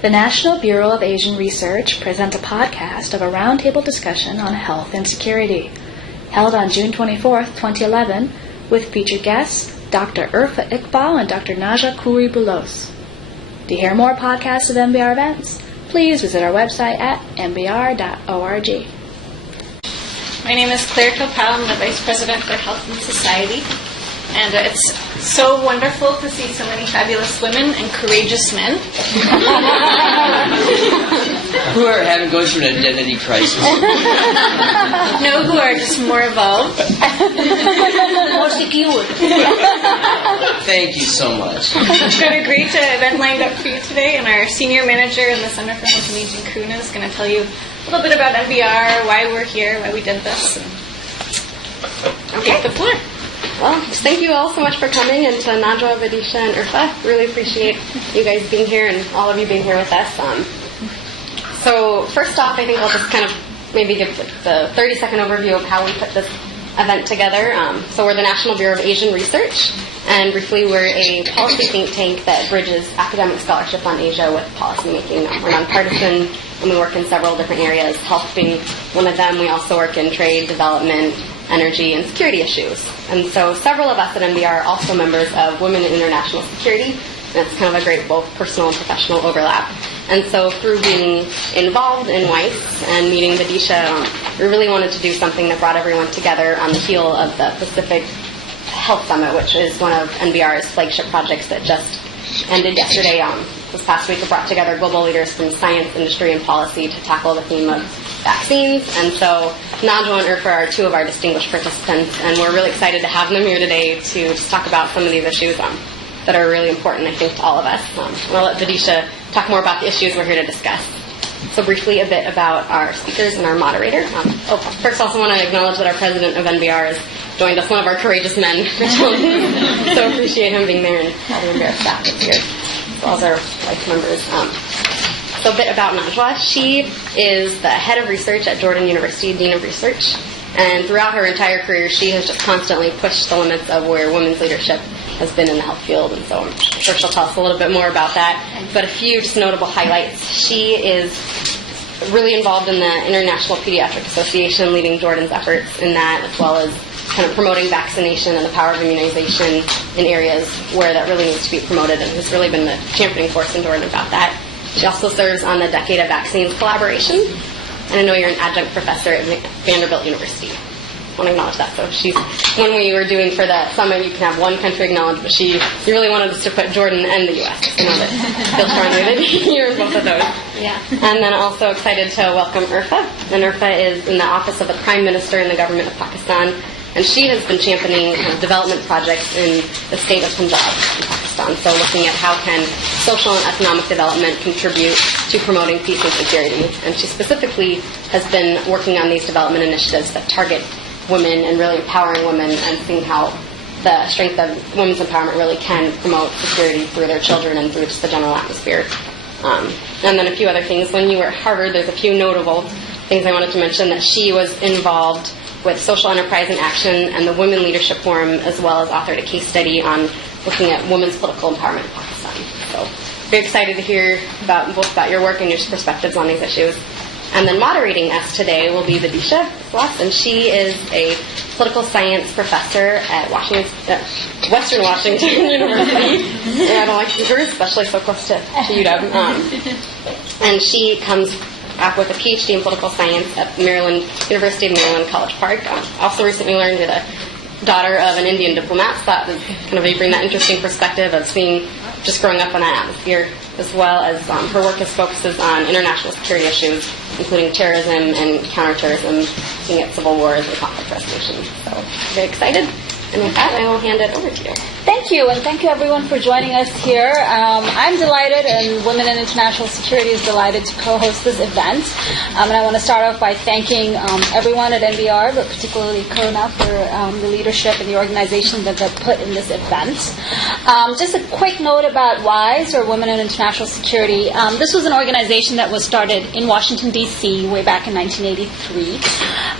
The National Bureau of Asian Research presents a podcast of a roundtable discussion on health and security, held on June 24, 2011, with featured guests Dr. Erfa Iqbal and Dr. Najwa Khuri-Bulos. To hear more podcasts of NBR events, please visit our website at nbr.org. My name is Claire Copal. I'm the Vice President for Health and Society. And it's so wonderful to see so many fabulous women and courageous men. Who are going through an identity crisis. No, who are just more evolved. More secure. Thank you so much. We've got a great event lined up for you today, and our senior manager in the Center for Health and Aging, Kuna, is going to tell you a little bit about NBR, why we're here, why we did this. Okay. The floor. Well, thank you all so much for coming, and to Najwa, Bidisha, and Erfa. Really appreciate you guys being here and all of you being here with us. So first off, I think I'll just kind of maybe give the 30-second overview of how we put this event together. So we're the National Bureau of Asian Research, and briefly we're a policy think tank that bridges academic scholarship on Asia with policymaking. We're nonpartisan, and we work in several different areas, health being one of them. We also work in trade, development, energy, and security issues. And so several of us at NBR are also members of Women in International Security, and it's kind of a great both personal and professional overlap. And so through being involved in WIIS and meeting Bidisha, we really wanted to do something that brought everyone together on the heel of the Pacific Health Summit, which is one of NBR's flagship projects that just ended yesterday. This past week, it brought together global leaders from science, industry, and policy to tackle the theme of vaccines. And so Najwa and Erfa are two of our distinguished participants, and we're really excited to have them here today to talk about some of these issues that are really important, I think, to all of us. I'll let Bidisha talk more about the issues we're here to discuss. So briefly, a bit about our speakers and our moderator. First, I also want to acknowledge that our president of NBR has joined us, one of our courageous men, so appreciate him being there, and all the NBR staff is here, as well as our WIIS members. So a bit about Najwa. She is the head of research at Jordan University, Dean of Research, and throughout her entire career, she has just constantly pushed the limits of where women's leadership has been in the health field, and so I'm sure she'll tell us a little bit more about that. But a few just notable highlights. She is really involved in the International Pediatric Association, leading Jordan's efforts in that, as well as kind of promoting vaccination and the power of immunization in areas where that really needs to be promoted, and has really been the championing force in Jordan about that. She also serves on the Decade of Vaccines Collaboration, and I know you're an adjunct professor at Vanderbilt University. I want to acknowledge that. So when we were doing for the summit, you can have one country acknowledged, but you really wanted us to put Jordan and the U.S. I know that feel strongly that you're in both of those. Yeah. And then also excited to welcome Erfa. And Erfa is in the office of the Prime Minister in the government of Pakistan, and she has been championing development projects in the state of Punjab in Pakistan. So looking at how can social and economic development contribute to promoting peace and security. And she specifically has been working on these development initiatives that target women and really empowering women, and seeing how the strength of women's empowerment really can promote security through their children and through just the general atmosphere. And then a few other things. When you were at Harvard, there's a few notable things I wanted to mention, that she was involved with Social Enterprise in Action and the Women Leadership Forum, as well as authored a case study on looking at women's political empowerment in Pakistan. So very excited to hear both about your work and your perspectives on these issues. And then moderating us today will be Bidisha Biswas, and she is a political science professor at Western Washington University. And I don't like her, especially so close to UW. And she comes up with a PhD in political science at University of Maryland College Park. Also recently learned you're the daughter of an Indian diplomat, so that was kind of, you bring that interesting perspective of seeing, just growing up in that atmosphere, as well as her work focuses on international security issues, including terrorism and counterterrorism, looking at civil wars and conflict resolution. So very excited. And with that, I will hand it over to you. Thank you, and thank you everyone for joining us here. I'm delighted, and Women in International Security is delighted to co-host this event. And I want to start off by thanking everyone at NBR, but particularly Corona, for the leadership and the organization that they put in this event. Just a quick note about WIIS, or Women in International Security. This was an organization that was started in Washington, D.C. way back in 1983.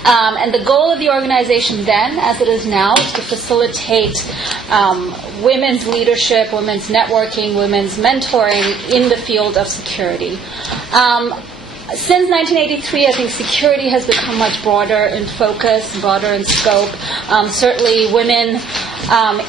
And the goal of the organization then, as it is now, is to facilitate women's leadership, women's networking, women's mentoring in the field of security. Since 1983, I think security has become much broader in focus, broader in scope. Certainly women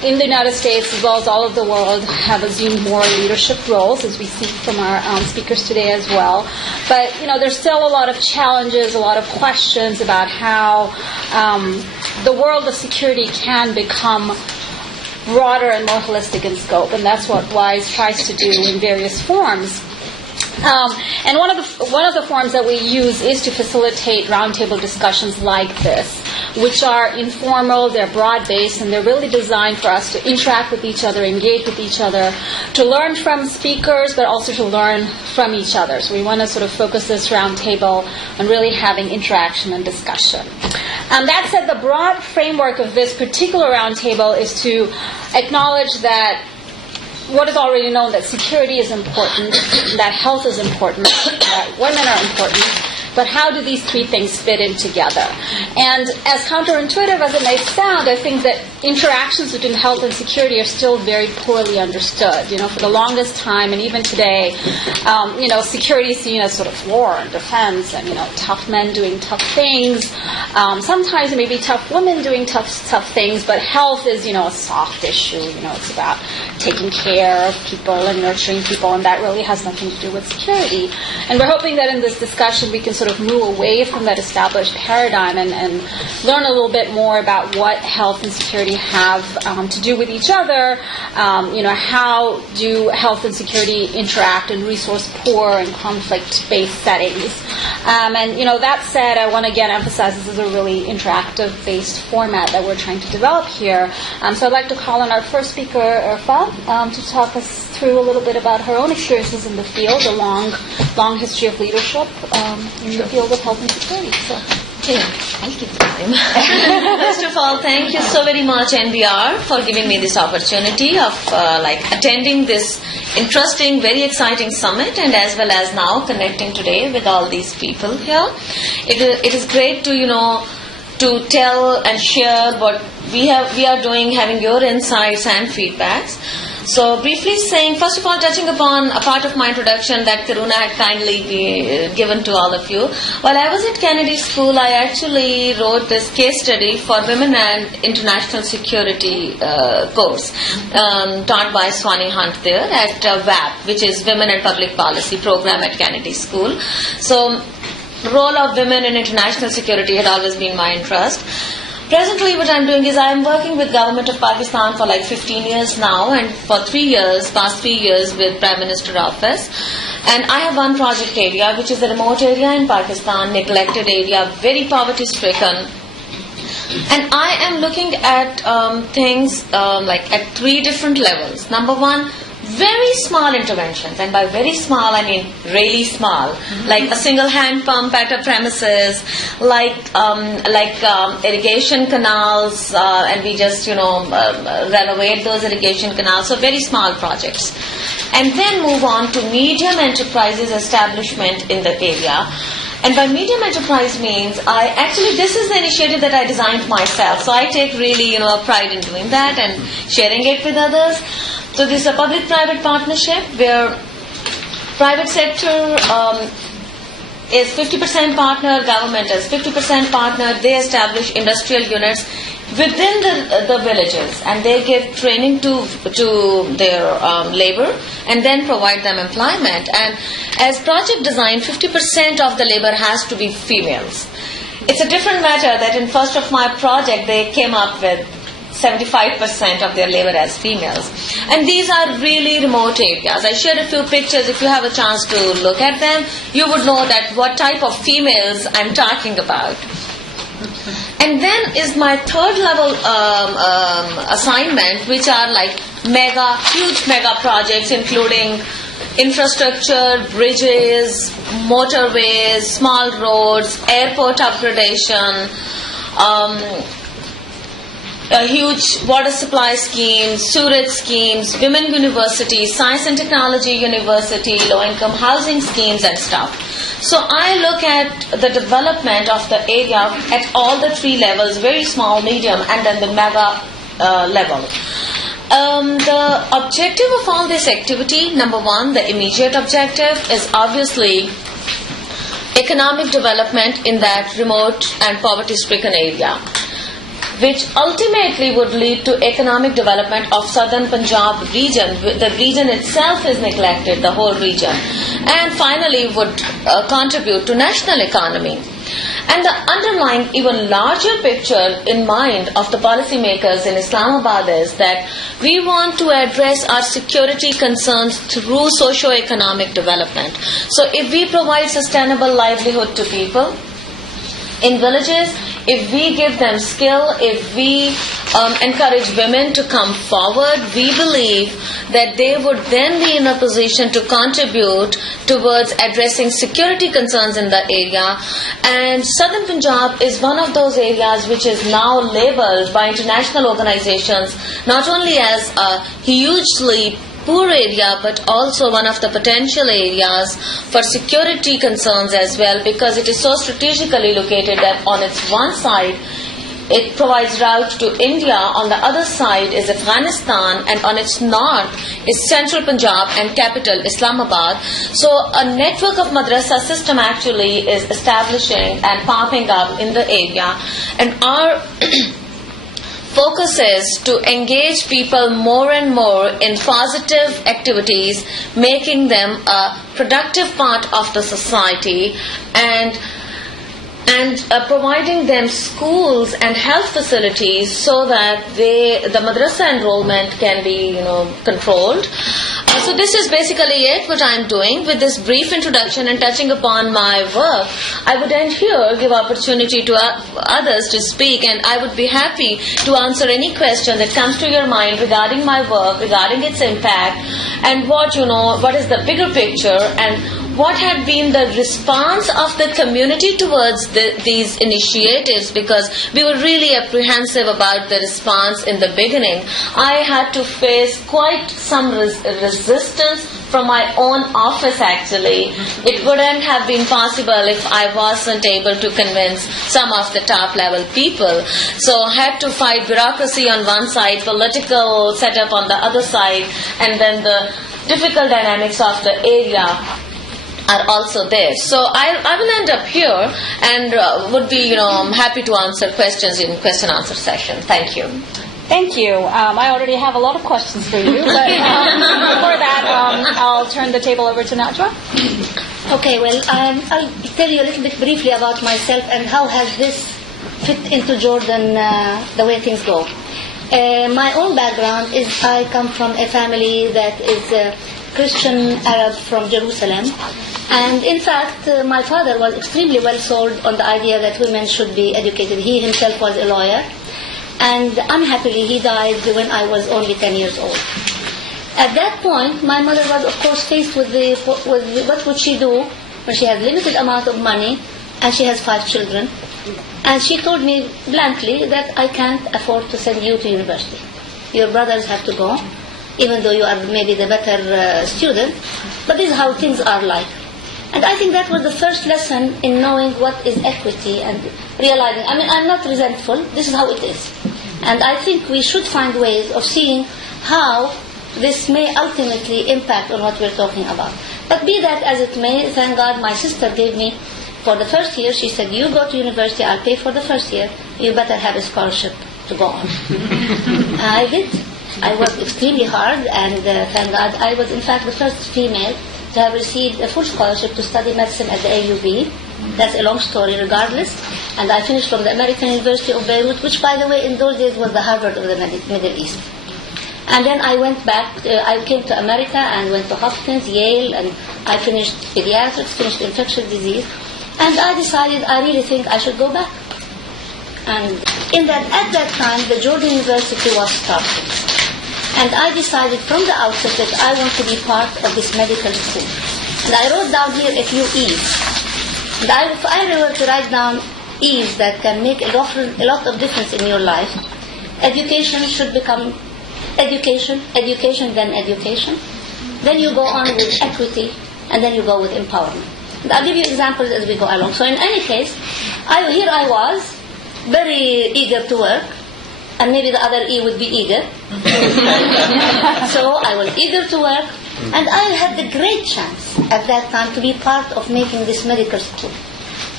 in the United States, as well as all of the world, have assumed more leadership roles, as we see from our speakers today as well. But, there's still a lot of challenges, a lot of questions about how the world of security can become broader and more holistic in scope, and that's what WIIS tries to do in various forms. And one of the forms that we use is to facilitate roundtable discussions like this, which are informal, they're broad-based, and they're really designed for us to interact with each other, engage with each other, to learn from speakers, but also to learn from each other. So we want to sort of focus this roundtable on really having interaction and discussion. That said, the broad framework of this particular roundtable is to acknowledge that what is already known, that security is important, that health is important, that women are important, but how do these three things fit in together? And as counterintuitive as it may sound, I think that interactions between health and security are still very poorly understood. For the longest time, and even today, security is seen as sort of war and defense, and tough men doing tough things. Sometimes it may be tough women doing tough things, but health is a soft issue. It's about taking care of people and nurturing people, and that really has nothing to do with security. And we're hoping that in this discussion we can sort of move away from that established paradigm and learn a little bit more about what health and security have to do with each other. How do health and security interact in resource-poor and conflict-based settings? That said, I want to again emphasize this is a really interactive-based format that we're trying to develop here. So I'd like to call on our first speaker, Erfa, to talk us through a little bit about her own experiences in the field, a long history of leadership in the field of health and security. So. Okay, I'll keep time. First of all, thank you so very much, NBR, for giving me this opportunity of attending this interesting, very exciting summit, and as well as now connecting today with all these people here. It is great to tell and share what we are doing, having your insights and feedbacks. So briefly saying, first of all, touching upon a part of my introduction that Karuna had kindly given to all of you. While I was at Kennedy School, I actually wrote this case study for Women and International Security course taught by Swani Hunt there at WAP, which is Women and Public Policy program at Kennedy School. So the role of women in international security had always been my interest. Presently, what I'm doing is I'm working with Government of Pakistan for 15 years now, and for past 3 years with Prime Minister Office. And I have one project area, which is a remote area in Pakistan, neglected area, very poverty-stricken. And I am looking at things at 3 different levels. Number one, very small interventions, and by very small I mean really small, like a single hand pump at a premises, irrigation canals, and we just renovate those irrigation canals. So very small projects, and then move on to medium enterprises establishment in the area. And by medium enterprise means this is the initiative that I designed myself. So I take really pride in doing that and sharing it with others. So this is a public-private partnership where private sector is 50% partner, government is 50% partner. They establish industrial units within the villages, and they give training to their labor and then provide them employment. And as project design, 50% of the labor has to be females. It's a different matter that in first of my project they came up with 75% of their labor as females. And these are really remote areas. I shared a few pictures. If you have a chance to look at them, you would know that what type of females I'm talking about. And then is my third level assignment, which are huge mega projects, including infrastructure, bridges, motorways, small roads, airport upgradation, huge water supply schemes, sewerage schemes, women universities, science and technology university, low-income housing schemes and stuff. So I look at the development of the area at all the 3 levels, very small, medium, and then the mega level. The objective of all this activity, number one, the immediate objective is obviously economic development in that remote and poverty-stricken area, which ultimately would lead to economic development of southern Punjab region. The region itself is neglected, the whole region, and finally would contribute to national economy. And the underlying even larger picture in mind of the policymakers in Islamabad is that we want to address our security concerns through socio-economic development. So if we provide sustainable livelihood to people in villages, if we give them skill, if we encourage women to come forward, we believe that they would then be in a position to contribute towards addressing security concerns in the area. And Southern Punjab is one of those areas which is now labelled by international organizations not only as a hugely poor area, but also one of the potential areas for security concerns as well, because it is so strategically located that on its one side it provides route to India, on the other side is Afghanistan, and on its north is central Punjab and capital Islamabad. So a network of madrasa system actually is establishing and popping up in the area, and our focus is to engage people more and more in positive activities, making them a productive part of the society, and providing them schools and health facilities so that the madrasa enrollment can be controlled. So this is basically it, what I'm doing. With this brief introduction and touching upon my work, I would end here, give opportunity to others to speak, and I would be happy to answer any question that comes to your mind regarding my work, regarding its impact, and what is the bigger picture, and what had been the response of the community towards these initiatives, because we were really apprehensive about the response in the beginning. I had to face quite some resistance from my own office actually. It wouldn't have been possible if I wasn't able to convince some of the top level people. So I had to fight bureaucracy on one side, political setup on the other side, and then the difficult dynamics of the area are also there. So I will end up here and would be happy to answer questions in question answer session. Thank you. Thank you. I already have a lot of questions for you, but before that, I'll turn the table over to Najwa. Okay, well, I'll tell you a little bit briefly about myself and how has this fit into Jordan, the way things go. My own background is I come from a family that is Christian Arab from Jerusalem. And in fact, my father was extremely well sold on the idea that women should be educated. He himself was a lawyer. And unhappily, he died when I was only 10 years old. At that point, my mother was, of course, faced with what would she do when she has limited amount of money and she has 5 children. And she told me bluntly that I can't afford to send you to university. Your brothers have to go, even though you are maybe the better student. But this is how things are like. And I think that was the first lesson in knowing what is equity and realizing, I'm not resentful, this is how it is. And I think we should find ways of seeing how this may ultimately impact on what we're talking about. But be that as it may, thank God my sister gave me, for the first year, she said, you go to university, I'll pay for the first year, you better have a scholarship to go on. I did. I worked extremely hard, and thank God I was in fact the first female to have received a full scholarship to study medicine at the AUB. That's a long story regardless. And I finished from the American University of Beirut, which by the way in those days was the Harvard of the Middle East. And then I went back, I came to America and went to Hopkins, Yale, and I finished pediatrics, finished infectious disease. And I decided I really think I should go back. And at that time the Jordan University was starting. And I decided from the outset that I want to be part of this medical school. And I wrote down here a few E's. And if I were to write down E's that can make a lot of difference in your life, education should become education, then education. Then you go on with equity, and then you go with empowerment. And I'll give you examples as we go along. So in any case, here I was, very eager to work, and maybe the other E would be eager. So I was eager to work, and I had the great chance at that time to be part of making this medical school.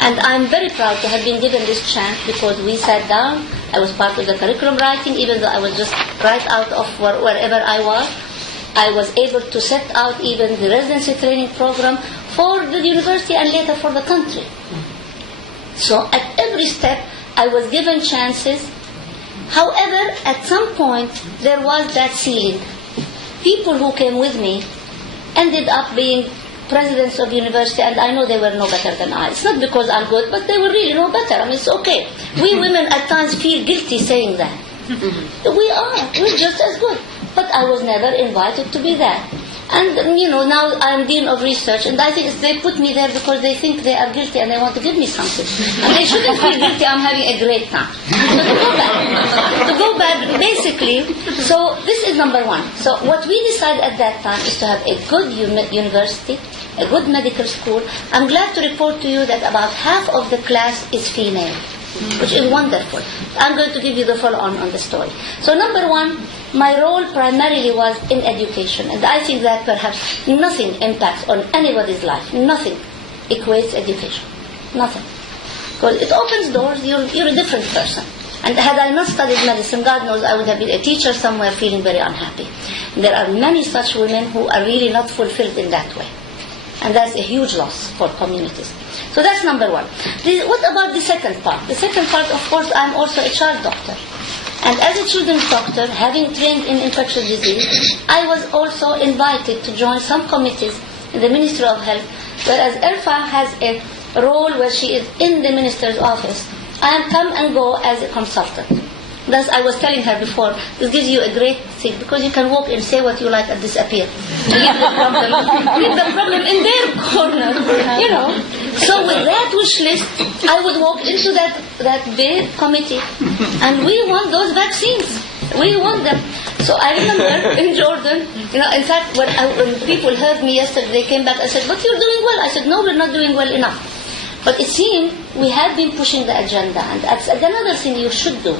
And I'm very proud to have been given this chance because we sat down. I was part of the curriculum writing, even though I was just right out of wherever I was. I was able to set out even the residency training program for the university and later for the country. So at every step, I was given chances. However, at some point, there was that ceiling. People who came with me ended up being presidents of university, and I know they were no better than I. It's not because I'm good, but they were really no better. I mean, it's okay. We women at times feel guilty saying that. We're just as good. But I was never invited to be there. And, now I'm Dean of Research, and I think they put me there because they think they are guilty and they want to give me something. And they shouldn't feel guilty. I'm having a great time. So to go back, basically, so this is number one. So what we decided at that time is to have a good university, a good medical school. I'm glad to report to you that about half of the class is female, which is wonderful. I'm going to give you the follow-on on the story. So number one, my role primarily was in education, and I think that perhaps nothing impacts on anybody's life. Nothing equates education. Nothing. Because it opens doors, you're a different person. And had I not studied medicine, God knows I would have been a teacher somewhere feeling very unhappy. There are many such women who are really not fulfilled in that way. And that's a huge loss for communities. So that's number one. What about the second part? The second part, of course, I'm also a child doctor. And as a children's doctor, having trained in infectious disease, I was also invited to join some committees in the Ministry of Health, whereas Erfa has a role where she is in the minister's office. I am come and go as a consultant. Thus, I was telling her before, this gives you a great thing, because you can walk and say what you like and disappear. Leave the problem in their corner, So with that wish list, I would walk into that big committee, and we want those vaccines. We want them. So I remember in Jordan, in fact, when people heard me yesterday, they came back and said, but you're doing well. I said, no, we're not doing well enough. But it seemed we had been pushing the agenda, and that's another thing you should do.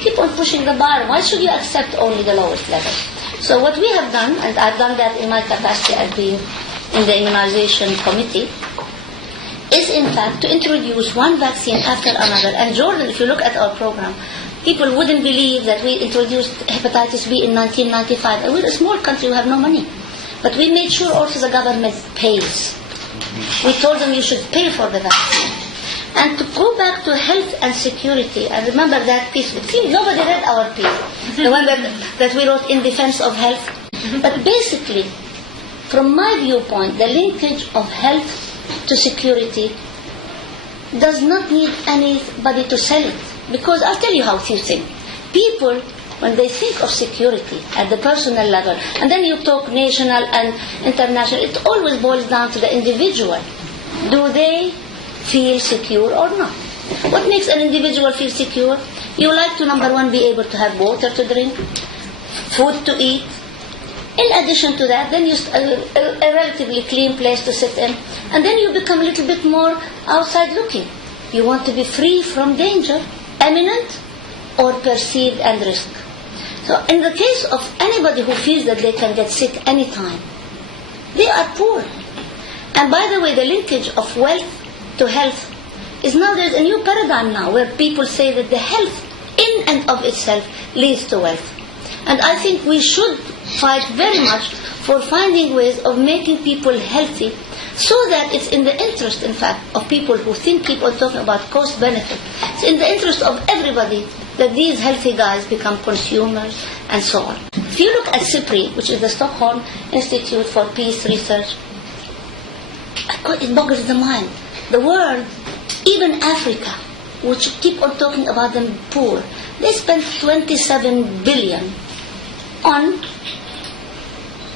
Keep on pushing the bar. Why should you accept only the lowest level? So what we have done, and I've done that in my capacity as being in the immunization committee, is in fact to introduce one vaccine after another. And Jordan, if you look at our program, people wouldn't believe that we introduced hepatitis B in 1995. And we're a small country, we have no money. But we made sure also the government pays. We told them you should pay for the vaccine. And to go back to health and security, and remember that piece, it seems nobody read our piece, the one that we wrote in defense of health. But basically, from my viewpoint, the linkage of health to security does not need anybody to sell it. Because I'll tell you how you think. People, when they think of security at the personal level, and then you talk national and international, it always boils down to the individual. Do they feel secure or not? What makes an individual feel secure? You like to, number one, be able to have water to drink, food to eat. In addition to that, then you a relatively clean place to sit in, and then you become a little bit more outside looking. You want to be free from danger, imminent or perceived and risk. So in the case of anybody who feels that they can get sick anytime, they are poor. And by the way, the linkage of wealth to health is now, there's a new paradigm now where people say that the health in and of itself leads to wealth. And I think we should fight very much for finding ways of making people healthy, so that it's in the interest, in fact, of people who keep on talking about cost-benefit. It's in the interest of everybody that these healthy guys become consumers and so on. If you look at SIPRI, which is the Stockholm Institute for Peace Research, it boggles the mind. The world, even Africa, which keep on talking about them poor, they spend 27 billion on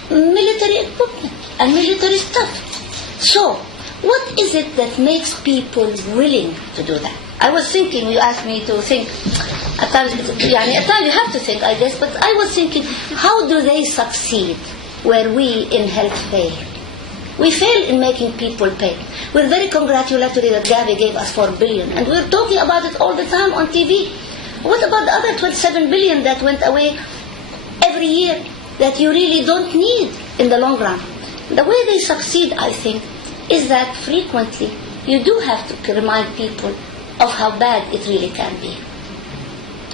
military equipment and military stuff. So, what is it that makes people willing to do that? I was thinking, you asked me to think, at times you have to think, I guess, but I was thinking, how do they succeed where we in health fail? We fail in making people pay. We're very congratulatory that Gavi gave us 4 billion, and we're talking about it all the time on TV. What about the other 27 billion that went away every year that you really don't need in the long run? The way they succeed, I think, is that frequently you do have to remind people of how bad it really can be.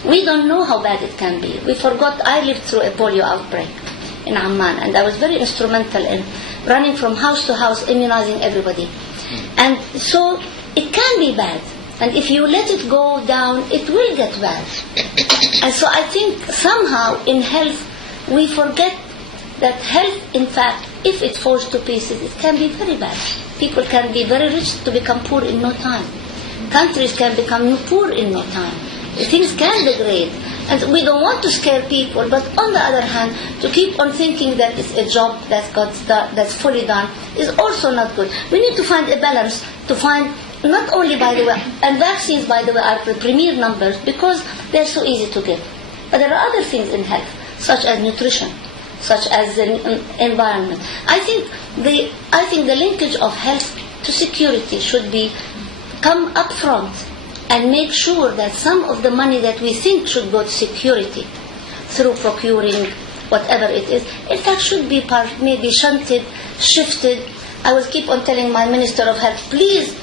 We don't know how bad it can be. We forgot. I lived through a polio outbreak in Amman, and I was very instrumental in running from house to house, immunizing everybody. And so it can be bad. And if you let it go down, it will get bad. And so I think somehow in health, we forget that health, in fact, if it falls to pieces, it can be very bad. People can be very rich to become poor in no time. Countries can become poor in no time. Things can degrade. And we don't want to scare people, but on the other hand, to keep on thinking that it's a job that's fully done is also not good. We need to find a balance, to find not only, by the way, and vaccines, by the way, are premier numbers because they're so easy to give. But there are other things in health, such as nutrition, such as the environment. I think the linkage of health to security should come up front and make sure that some of the money that we think should go to security through procuring whatever it is, in fact should be maybe shunted, shifted. I will keep on telling my Minister of Health, please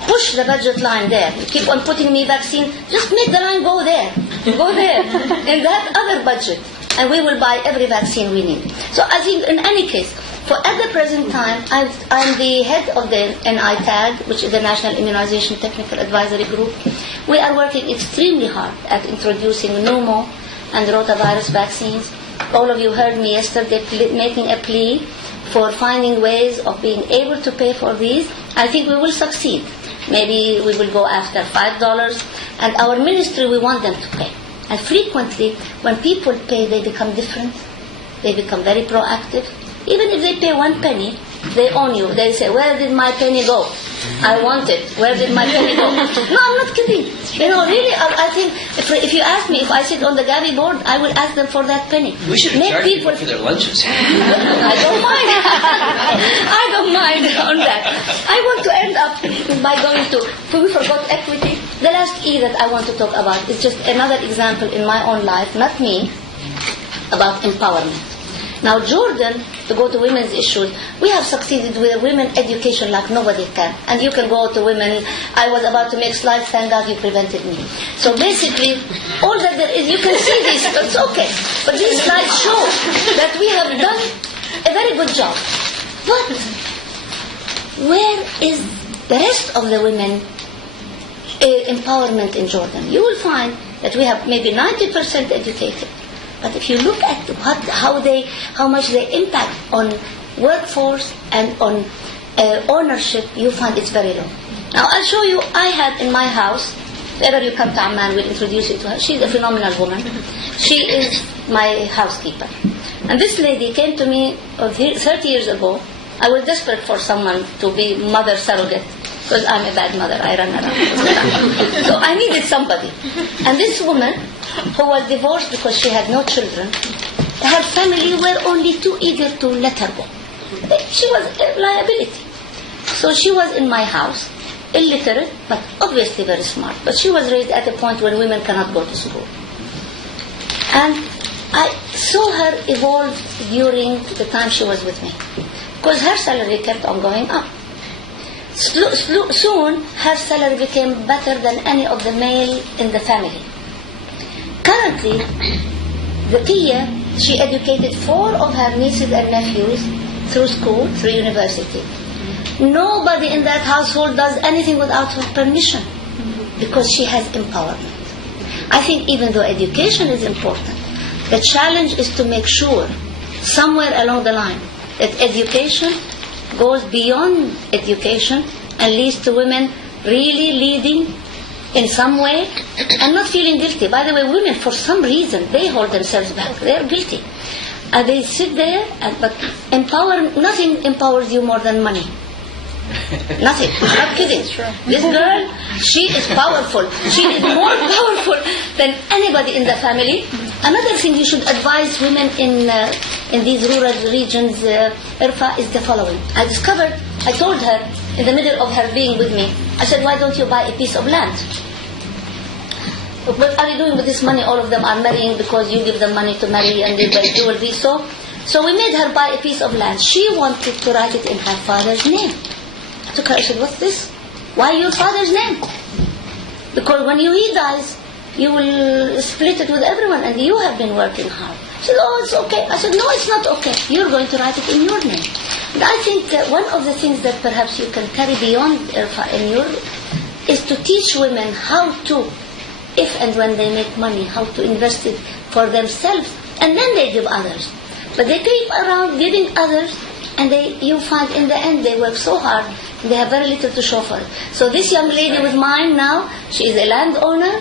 push the budget line there. You keep on putting me vaccine, just make the line go there, in that other budget, and we will buy every vaccine we need. So I think in any case, at the present time, I'm the head of the NITAG, which is the National Immunization Technical Advisory Group. We are working extremely hard at introducing pneumo and rotavirus vaccines. All of you heard me yesterday making a plea for finding ways of being able to pay for these. I think we will succeed. Maybe we will go after $5, and our ministry, we want them to pay. And frequently, when people pay, they become different. They become very proactive. Even if they pay 1 penny, they own you. They say, where did my penny go? I want it. Where did my penny go? No, I'm not kidding. Really, I think, if you ask me, if I sit on the Gavi board, I will ask them for that penny. We should charge people for their lunches. I don't mind. I don't mind on that. I want to end up by going to, we forgot equity. The last E that I want to talk about is just another example in my own life, not me, about empowerment. Now, Jordan, to go to women's issues, we have succeeded with women education like nobody can. And you can go to women. I was about to make slides, thank God you prevented me. So basically, all that there is, you can see this, it's okay. But these slides show that we have done a very good job. But where is the rest of the women empowerment in Jordan? You will find that we have maybe 90% educated. But if you look at how much they impact on workforce and on ownership, you find it's very low. Now I'll show you. I had in my house. If ever you come to Amman, we'll introduce you to her. She's a phenomenal woman. She is my housekeeper. And this lady came to me 30 years ago. I was desperate for someone to be mother surrogate because I'm a bad mother. I run around. So I needed somebody. And this woman, who was divorced because she had no children, her family were only too eager to let her go. She was a liability. So she was in my house, illiterate, but obviously very smart. But she was raised at a point when women cannot go to school. And I saw her evolve during the time she was with me, because her salary kept on going up. Soon, her salary became better than any of the male in the family. Currently, she educated 4 of her nieces and nephews through school, through university. Nobody in that household does anything without her permission, because she has empowerment. I think even though education is important, the challenge is to make sure, somewhere along the line, that education goes beyond education and leads to women really leading in some way and not feeling guilty. By the way, women, for some reason, they hold themselves back. They're guilty. And they sit there, but nothing empowers you more than money. Nothing. I'm not kidding. This girl, she is powerful. She is more powerful than anybody in the family. Another thing you should advise women in these rural regions, Erfa, is the following. I told her, in the middle of her being with me, I said, why don't you buy a piece of land? what are you doing with this money? All of them are marrying because you give them money to marry and they will be so. So we made her buy a piece of land. She wanted to write it in her father's name. I took her, I said, what's this? Why your father's name? Because when he dies, you will split it with everyone and you have been working hard. She said, oh, it's okay. I said, no, it's not okay. You're going to write it in your name. And I think one of the things that perhaps you can carry beyond Erfa in your is to teach women how to, if and when they make money, how to invest it for themselves, and then they give others. But they keep around giving others, and you find in the end they work so hard, and they have very little to show for it. So this young lady with mine now, she is a landowner.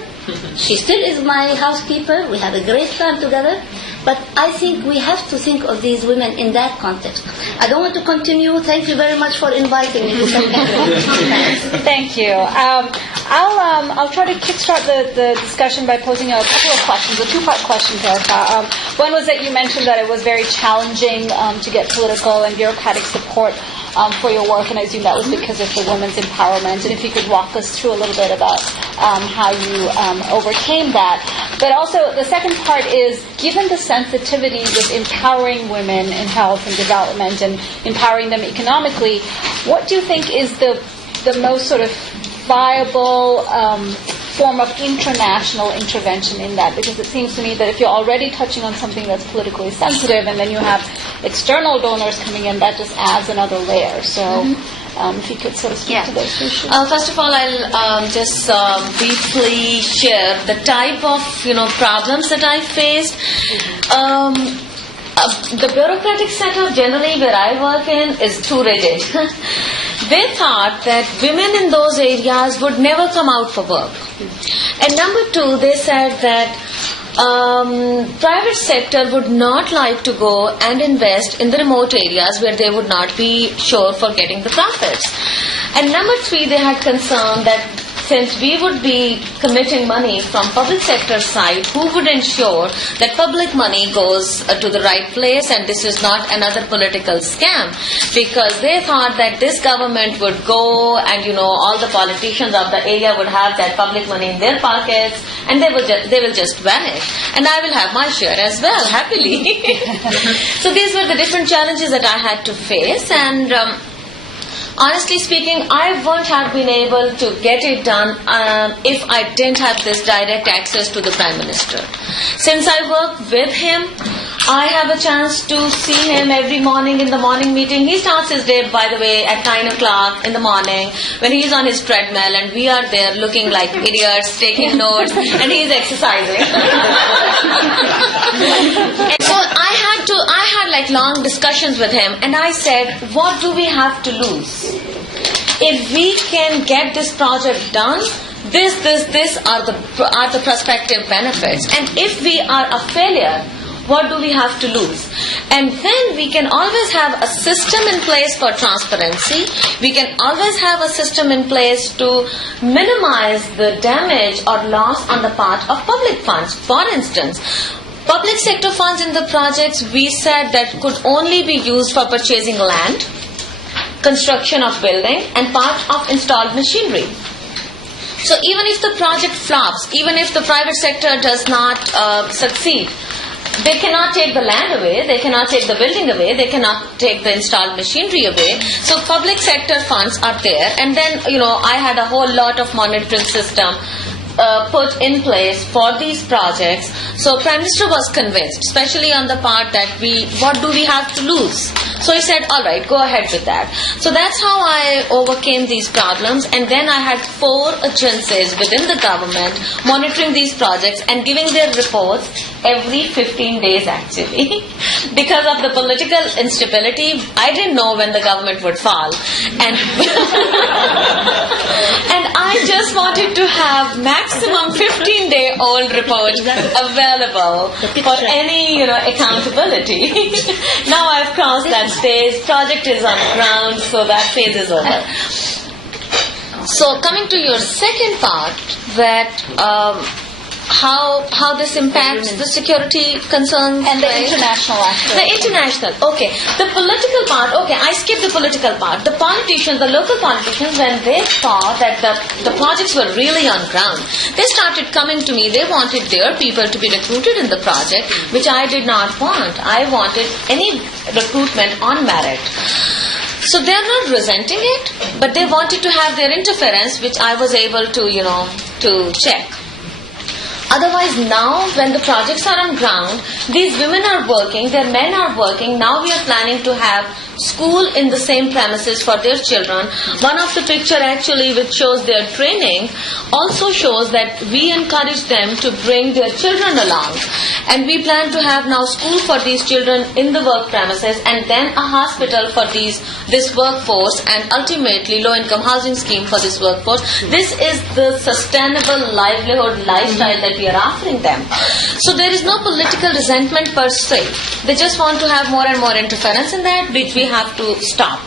She still is my housekeeper. We have a great time together. But I think we have to think of these women in that context. I don't want to continue. Thank you very much for inviting me. Thank you. I'll try to kickstart the discussion by posing a couple of questions, a two-part question, Erfa. One was that you mentioned that it was very challenging to get political and bureaucratic support for your work, and I assume that was because of the women's empowerment. And if you could walk us through a little bit about how you overcame that. But also, the second part is, given the sensitivity with empowering women in health and development and empowering them economically, what do you think is the most sort of viable form of international intervention in that? Because it seems to me that if you're already touching on something that's politically sensitive and then you have external donors coming in, that just adds another layer. So if you could sort of speak to those issues. First of all, I'll just briefly share the type of problems that I faced. The bureaucratic setup generally where I work in is too rigid. They thought that women in those areas would never come out for work. And number two, they said that private sector would not like to go and invest in the remote areas where they would not be sure for getting the profits. And number three, they had concern that since we would be committing money from public sector side, who would ensure that public money goes to the right place and this is not another political scam? Because they thought that this government would go and all the politicians of the area would have that public money in their pockets and they will just vanish. And I will have my share as well, happily. So these were the different challenges that I had to face, and honestly speaking, I wouldn't have been able to get it done if I didn't have this direct access to the Prime Minister. Since I work with him, I have a chance to see him every morning in the morning meeting. He starts his day, by the way, at 9 o'clock in the morning when he's on his treadmill and we are there looking like idiots, taking notes, and he's exercising. So I had like long discussions with him, and I said, what do we have to lose? If we can get this project done, this are the prospective benefits. And if we are a failure, what do we have to lose? And then we can always have a system in place for transparency. We can always have a system in place to minimize the damage or loss on the part of public funds. For instance, public sector funds in the projects, we said that could only be used for purchasing land, construction of building, and part of installed machinery. So even if the project flops, even if the private sector does not succeed, they cannot take the land away, they cannot take the building away, they cannot take the installed machinery away. So public sector funds are there. And then, I had a whole lot of monitoring system put in place for these projects. So Prime Minister was convinced, especially on the part that what do we have to lose? So he said, all right, go ahead with that. So that's how I overcame these problems. And then I had 4 agencies within the government monitoring these projects and giving their reports every 15 days actually. Because of the political instability, I didn't know when the government would fall. And and I just wanted to have maximum 15-day-old report available for any accountability. Now I've crossed that stage. Project is on ground, so that phase is over. So coming to your second part, that how this impacts the security concerns And the right? international aspect. The international, okay. The political part, okay, I skipped the political part. The politicians, the local politicians, when they saw that the projects were really on ground, they started coming to me. They wanted their people to be recruited in the project, which I did not want. I wanted any recruitment on merit. So they are not resenting it, but they wanted to have their interference, which I was able to, to check. Otherwise, now when the projects are on ground, these women are working, their men are working. Now we are planning to have school in the same premises for their children. One of the picture actually which shows their training also shows that we encourage them to bring their children along. And we plan to have now school for these children in the work premises, and then a hospital for this workforce, and ultimately low-income housing scheme for this workforce. This is the sustainable livelihood lifestyle that we are offering them. So there is no political resentment per se. They just want to have more and more interference in that, which we have to stop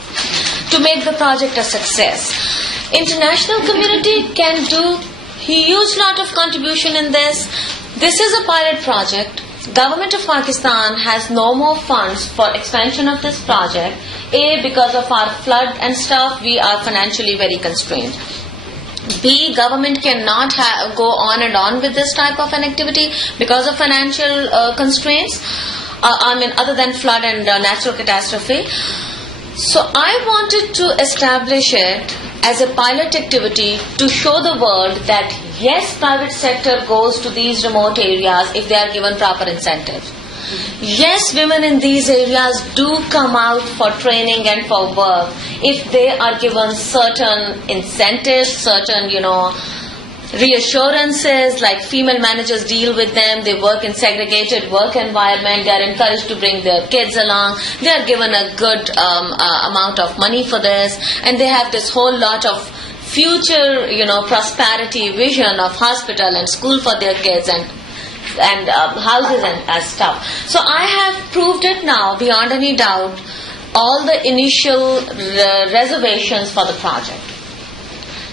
to make the project a success. International community can do huge lot of contribution in this. This is a pilot project. Government of Pakistan has no more funds for expansion of this project. A, because of our flood and stuff, we are financially very constrained. B, government cannot go on and on with this type of an activity because of financial constraints. Other than flood and natural catastrophe. So I wanted to establish it as a pilot activity to show the world that yes, private sector goes to these remote areas if they are given proper incentives. Yes, women in these areas do come out for training and for work if they are given certain incentives, certain, reassurances, like female managers deal with them, they work in segregated work environment, they are encouraged to bring their kids along, they are given a good amount of money for this, and they have this whole lot of future, prosperity vision of hospital and school for their kids and houses and stuff. So I have proved it now beyond any doubt, all the initial reservations for the project.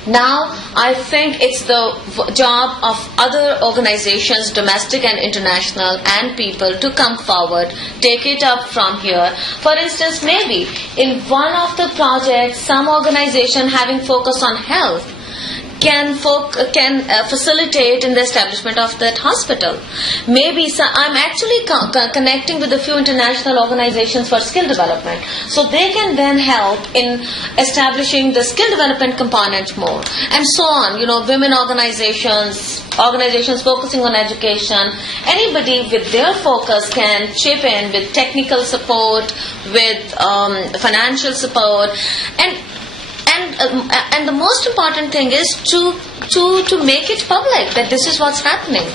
Now, I think it's the job of other organizations, domestic and international, and people to come forward, take it up from here. For instance, maybe in one of the projects, some organization having focus on health can facilitate in the establishment of that hospital. Maybe I'm actually connecting with a few international organizations for skill development, so they can then help in establishing the skill development component more, and so on. Women organizations focusing on education. Anybody with their focus can chip in with technical support, with financial support, and the most important thing is to make it public that this is what's happening,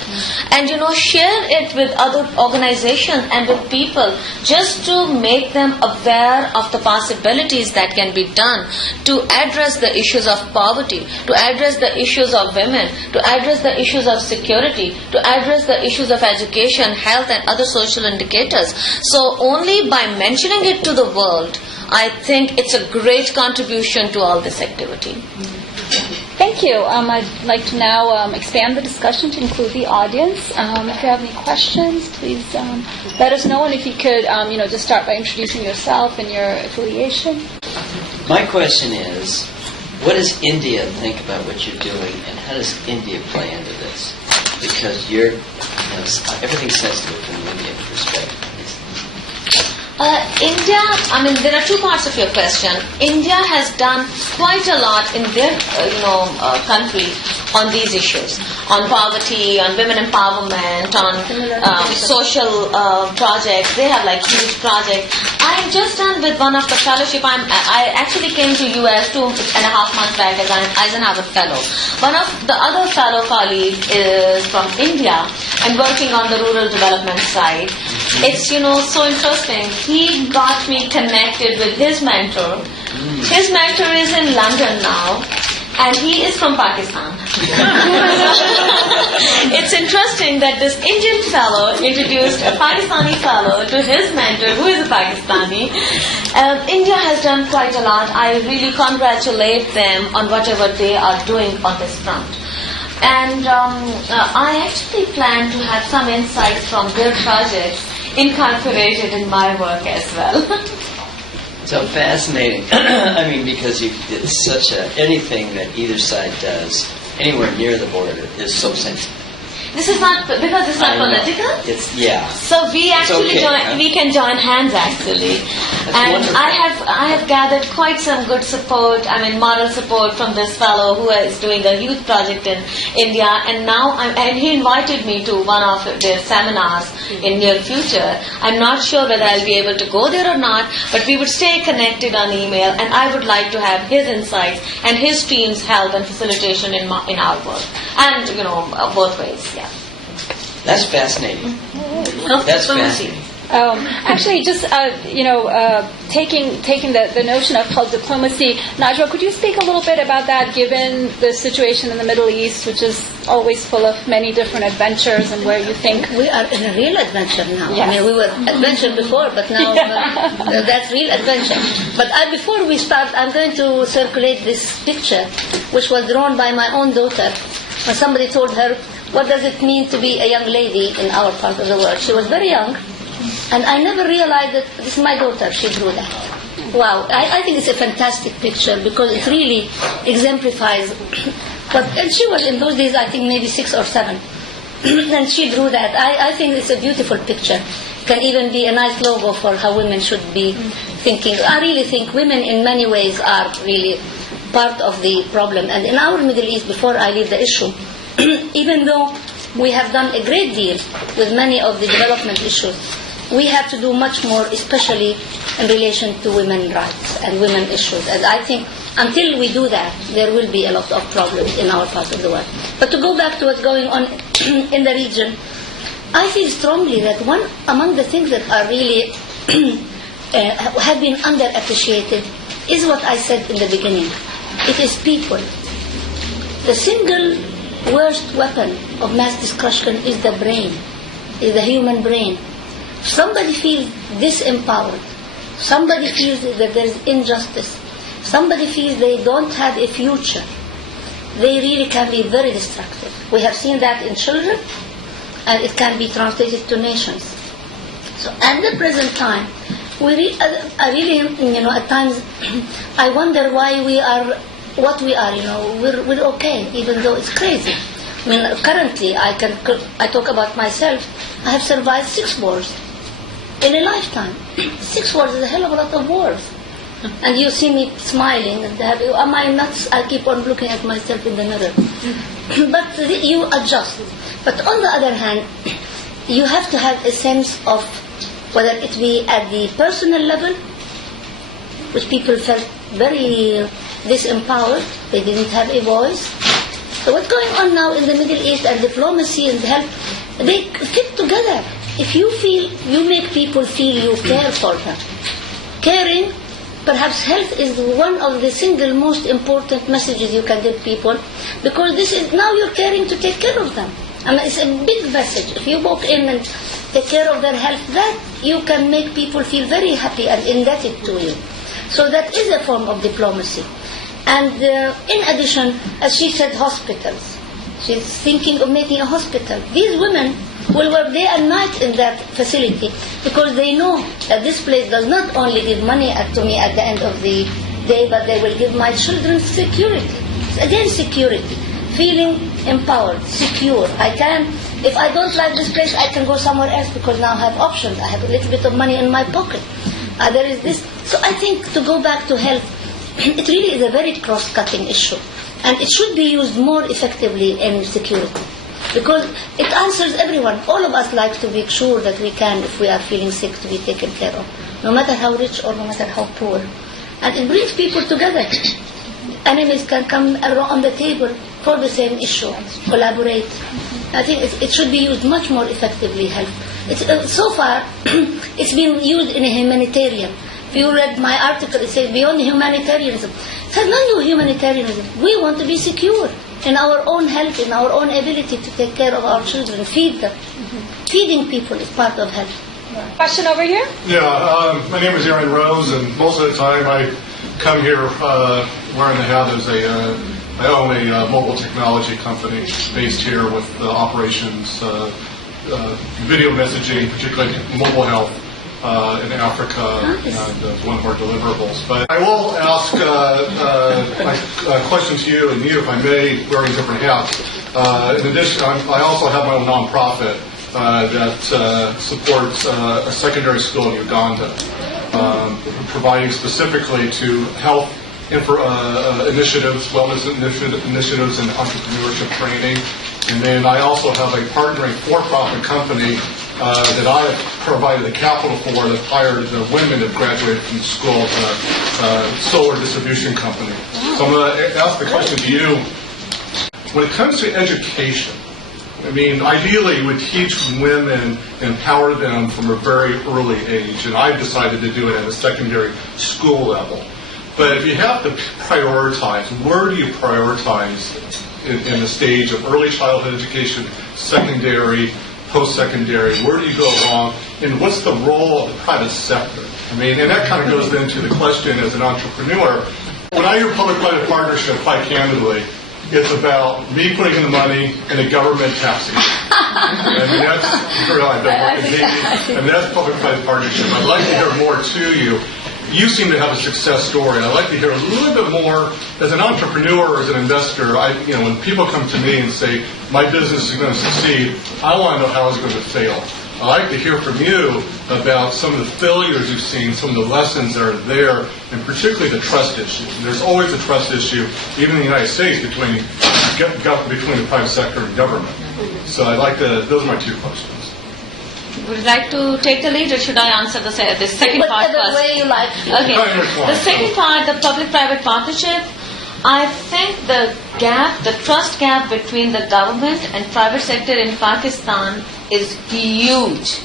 and share it with other organizations and with people, just to make them aware of the possibilities that can be done to address the issues of poverty, to address the issues of women, to address the issues of security, to address the issues of education, health, and other social indicators. So only by mentioning it to the world, I think it's a great contribution to all this activity. Thank you. I'd like to now expand the discussion to include the audience. If you have any questions, please let us know. And if you could, just start by introducing yourself and your affiliation. My question is, what does India think about what you're doing, and how does India play into this? Because everything's sensitive from an Indian perspective. India, there are two parts of your question. India has done quite a lot in their, country on these issues, on poverty, on women empowerment, on social projects. They have huge projects. I'm just done with one of the fellowship. I actually came to US 2.5 months back as an Eisenhower Fellow. One of the other fellow colleagues is from India and working on the rural development side. It's so interesting. He got me connected with his mentor. His mentor is in London now, and he is from Pakistan. It's interesting that this Indian fellow introduced a Pakistani fellow to his mentor, who is a Pakistani. India has done quite a lot. I really congratulate them on whatever they are doing on this front. And I actually plan to have some insights from their projects incorporated in my work as well. So fascinating. I mean, because it's such anything that either side does anywhere near the border is so sensitive. This is not, because it's not political? Yeah. So we actually we can join hands actually. And wonderful. I have gathered quite some good support, moral support from this fellow who is doing a youth project in India, and now and he invited me to one of their seminars in near future. I'm not sure whether I'll be able to go there or not, but we would stay connected on email, and I would like to have his insights and his team's help and facilitation in our work. And, both ways, yeah. That's fascinating. That's fascinating. Actually, just taking the notion of health diplomacy, Najwa, could you speak a little bit about that, given the situation in the Middle East, which is always full of many different adventures, and where you think we are in a real adventure now. Yes. I mean, we were adventure before, but now that's real adventure. But before we start, I'm going to circulate this picture, which was drawn by my own daughter. When somebody told her, what does it mean to be a young lady in our part of the world? She was very young, and I never realized that this is my daughter. She drew that. Wow, I think it's a fantastic picture because it really exemplifies. And she was in those days, I think maybe 6 or 7, and she drew that. I think it's a beautiful picture. Can even be a nice logo for how women should be thinking. I really think women in many ways are really part of the problem. And in our Middle East, before I leave the issue, even though we have done a great deal with many of the development issues, we have to do much more, especially in relation to women's rights and women issues. And I think until we do that, there will be a lot of problems in our part of the world. But to go back to what's going on in the region, I feel strongly that one among the things that are really have been underappreciated is what I said in the beginning. It is people. The single worst weapon of mass destruction is the brain, is the human brain. Somebody feels disempowered. Somebody feels that there is injustice. Somebody feels they don't have a future. They really can be very destructive. We have seen that in children, and it can be translated to nations. So at the present time, I really, at times, I wonder why we are what we are. We're okay, even though it's crazy. I mean, currently, I talk about myself. I have survived 6 wars in a lifetime. 6 wars is a hell of a lot of wars. And you see me smiling, and am I nuts? I keep on looking at myself in the mirror. But you adjust. But on the other hand, you have to have a sense of, whether it be at the personal level, which people felt very disempowered, they didn't have a voice. So what's going on now in the Middle East, and diplomacy and help, they fit together. If you make people feel you care for them. Caring, perhaps health is one of the single most important messages you can give people, because this is, now you're caring to take care of them. I mean, it's a big message. If you walk in and take care of their health, that you can make people feel very happy and indebted to you. So that is a form of diplomacy. And in addition, as she said, hospitals. She's thinking of making a hospital. These women will work day and night in that facility because they know that this place does not only give money to me at the end of the day, but they will give my children security. Again, security. Feeling empowered, secure. If I don't like this place, I can go somewhere else because now I have options. I have a little bit of money in my pocket. There is this. So I think, to go back to health, it really is a very cross-cutting issue. And it should be used more effectively in security. Because it answers everyone. All of us like to be sure that we can, if we are feeling sick, to be taken care of. No matter how rich or no matter how poor. And it brings people together. Enemies can come on the table for the same issue, collaborate. I think it should be used much more effectively, help. So far, it's been used in a humanitarian. If you read my article, it says beyond humanitarianism. It has nothing to do with humanitarianism. We want to be secure in our own health, in our own ability to take care of our children, feed them. Feeding people is part of health. Question over here? Yeah, my name is Aaron Rose, and most of the time I come here wearing the hat as I own a mobile technology company based here with operations, video messaging, particularly mobile health in Africa, and one of our deliverables. But I will ask my question to you, and you, if I may, wearing different hats. In addition, I also have my own nonprofit that supports a secondary school in Uganda, providing specifically to health initiatives, wellness initiatives, and entrepreneurship training. And then I also have a partnering for-profit company that I have provided the capital for that hired the women that graduated from school, solar distribution company. So I'm going to ask the question to you. When it comes to education, I mean, ideally you would teach women, empower them from a very early age, and I've decided to do it at a secondary school level. But if you have to prioritize, where do you prioritize in the stage of early childhood education, secondary, post-secondary? Where do you go along? And what's the role of the private sector? I mean, and that kind of goes into the question as an entrepreneur. When I hear public-private partnership, quite candidly, it's about me putting in the money and the government taxing it. I mean, that's where I've been working. And that's public-private partnership. I'd like to hear more to you. You seem to have a success story. I'd like to hear a little bit more as an entrepreneur or as an investor. When people come to me and say, my business is going to succeed, I want to know how it's going to fail. I'd like to hear from you about some of the failures you've seen, some of the lessons that are there, and particularly the trust issue. There's always a trust issue, even in the United States, between the private sector and government. So those are my two questions. Would you like to take the lead, or should I answer the second part Whatever first? way you like. Okay. The second part, the public-private partnership, I think the trust gap between the government and private sector in Pakistan is huge.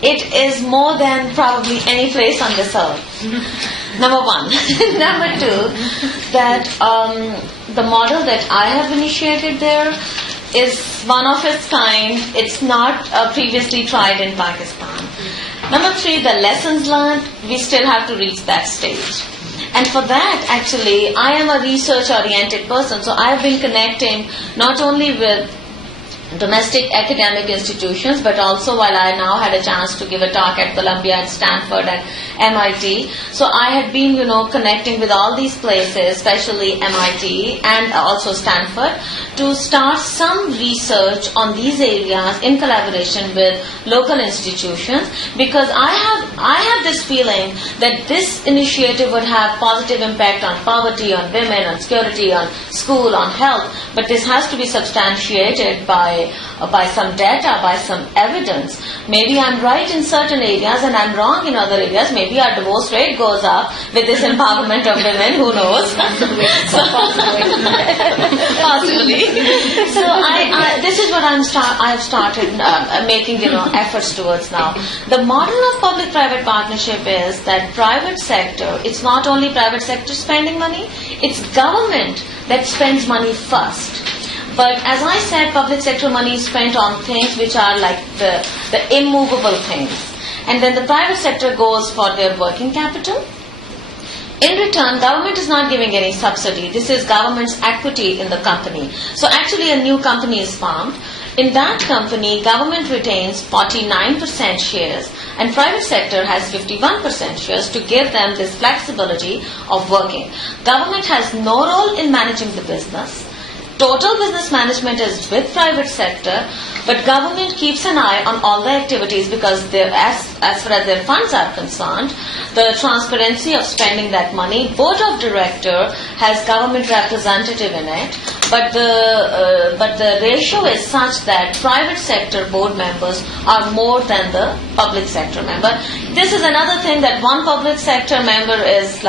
It is more than probably any place on this earth. Number one. Number two, that the model that I have initiated there is one of its kind. It's not previously tried in Pakistan. Number three, the lessons learned, we still have to reach that stage. And for that, actually, I am a research-oriented person, so I have been connecting not only with domestic academic institutions, but also while I now had a chance to give a talk at Columbia and Stanford and MIT. So I had been, connecting with all these places, especially MIT and also Stanford, to start some research on these areas in collaboration with local institutions, because I have this feeling that this initiative would have positive impact on poverty, on women, on security, on school, on health, but this has to be substantiated by some data, by some evidence. Maybe I'm right in certain areas and I'm wrong in other areas. Maybe our divorce rate goes up with this empowerment of women, who knows? Possibly. So this is what I have started making efforts towards now. The model of public-private partnership is that private sector, it's not only private sector spending money, it's government that spends money first. But as I said, public sector money is spent on things which are like the immovable things. And then the private sector goes for their working capital. In return, government is not giving any subsidy. This is government's equity in the company. So actually a new company is formed. In that company, government retains 49% shares and private sector has 51% shares to give them this flexibility of working. Government has no role in managing the business. Total business management is with private sector, but government keeps an eye on all the activities because as far as their funds are concerned, the transparency of spending that money, board of director has government representative in it, but the ratio is such that private sector board members are more than the public sector member. This is another thing, that one public sector member is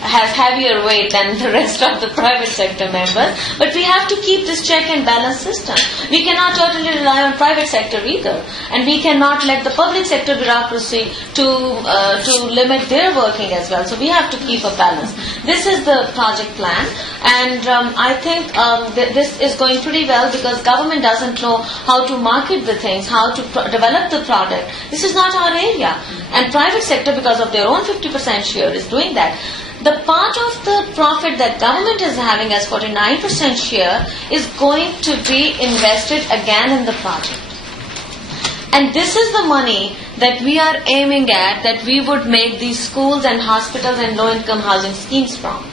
has heavier weight than the rest of the private sector members. But we have to keep this check and balance system. We cannot totally rely on private sector either. And we cannot let the public sector bureaucracy to limit their working as well. So we have to keep a balance. This is the project plan. And I think this is going pretty well because government doesn't know how to market the things, how to develop the product. This is not our area. And private sector, because of their own 50% share, is doing that. the part of the profit that government is having as 49% share is going to be invested again in the project. And this is the money that we are aiming at, that we would make these schools and hospitals and low-income housing schemes from.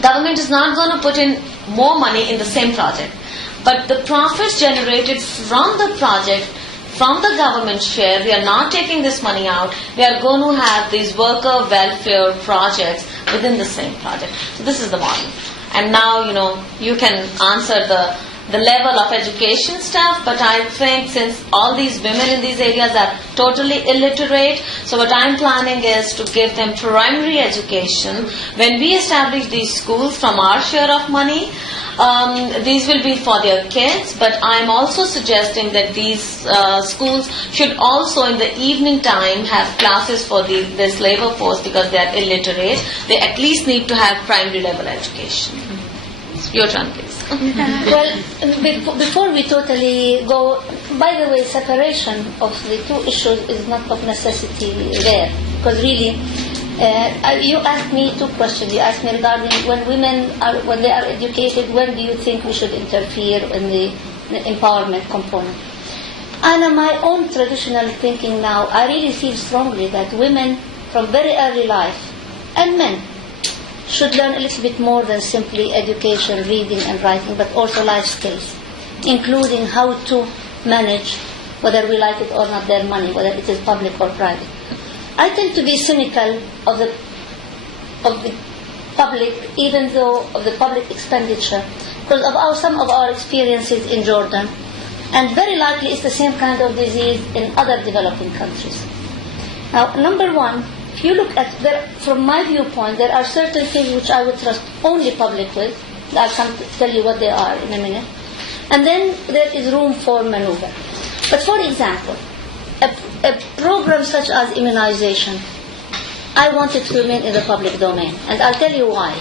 Government is not going to put in more money in the same project, but the profits generated from the project, from the government share, we are not taking this money out. We are going to have these worker welfare projects within the same project. So this is the model. And now, you can answer the level of education stuff, but I think since all these women in these areas are totally illiterate, so what I'm planning is to give them primary education. When we establish these schools from our share of money, these will be for their kids, but I'm also suggesting that these schools should also in the evening time have classes for this labor force because they are illiterate. They at least need to have primary level education. Your turn, please. Well, before we totally go, by the way, separation of the two issues is not of necessity there, because really, you asked me two questions. You asked me regarding when they are educated, when do you think we should interfere in the empowerment component? And in my own traditional thinking now, I really feel strongly that women from very early life, and men, should learn a little bit more than simply education, reading and writing, but also life skills, including how to manage, whether we like it or not, their money, whether it is public or private. I tend to be cynical of the public, even though of the public expenditure, because of some of our experiences in Jordan, and very likely it's the same kind of disease in other developing countries. Now, number one, if you look at from my viewpoint, there are certain things which I would trust only public with. I'll come to tell you what they are in a minute. And then there is room for maneuver. But for example, a program such as immunization, I want it to remain in the public domain. And I'll tell you why.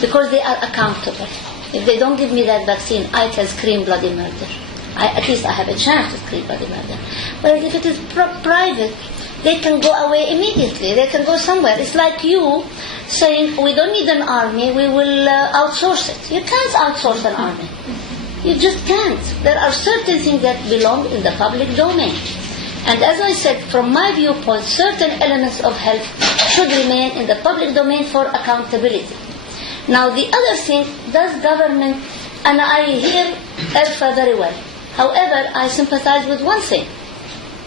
Because they are accountable. If they don't give me that vaccine, I can scream bloody murder. At least I have a chance to scream bloody murder. Whereas if it is private, they can go away immediately. They can go somewhere. It's like you saying, we don't need an army, we will outsource it. You can't outsource an army. You just can't. There are certain things that belong in the public domain. And as I said, from my viewpoint, certain elements of health should remain in the public domain for accountability. Now, the other thing, does government, and I hear Erfa very well. However, I sympathize with one thing.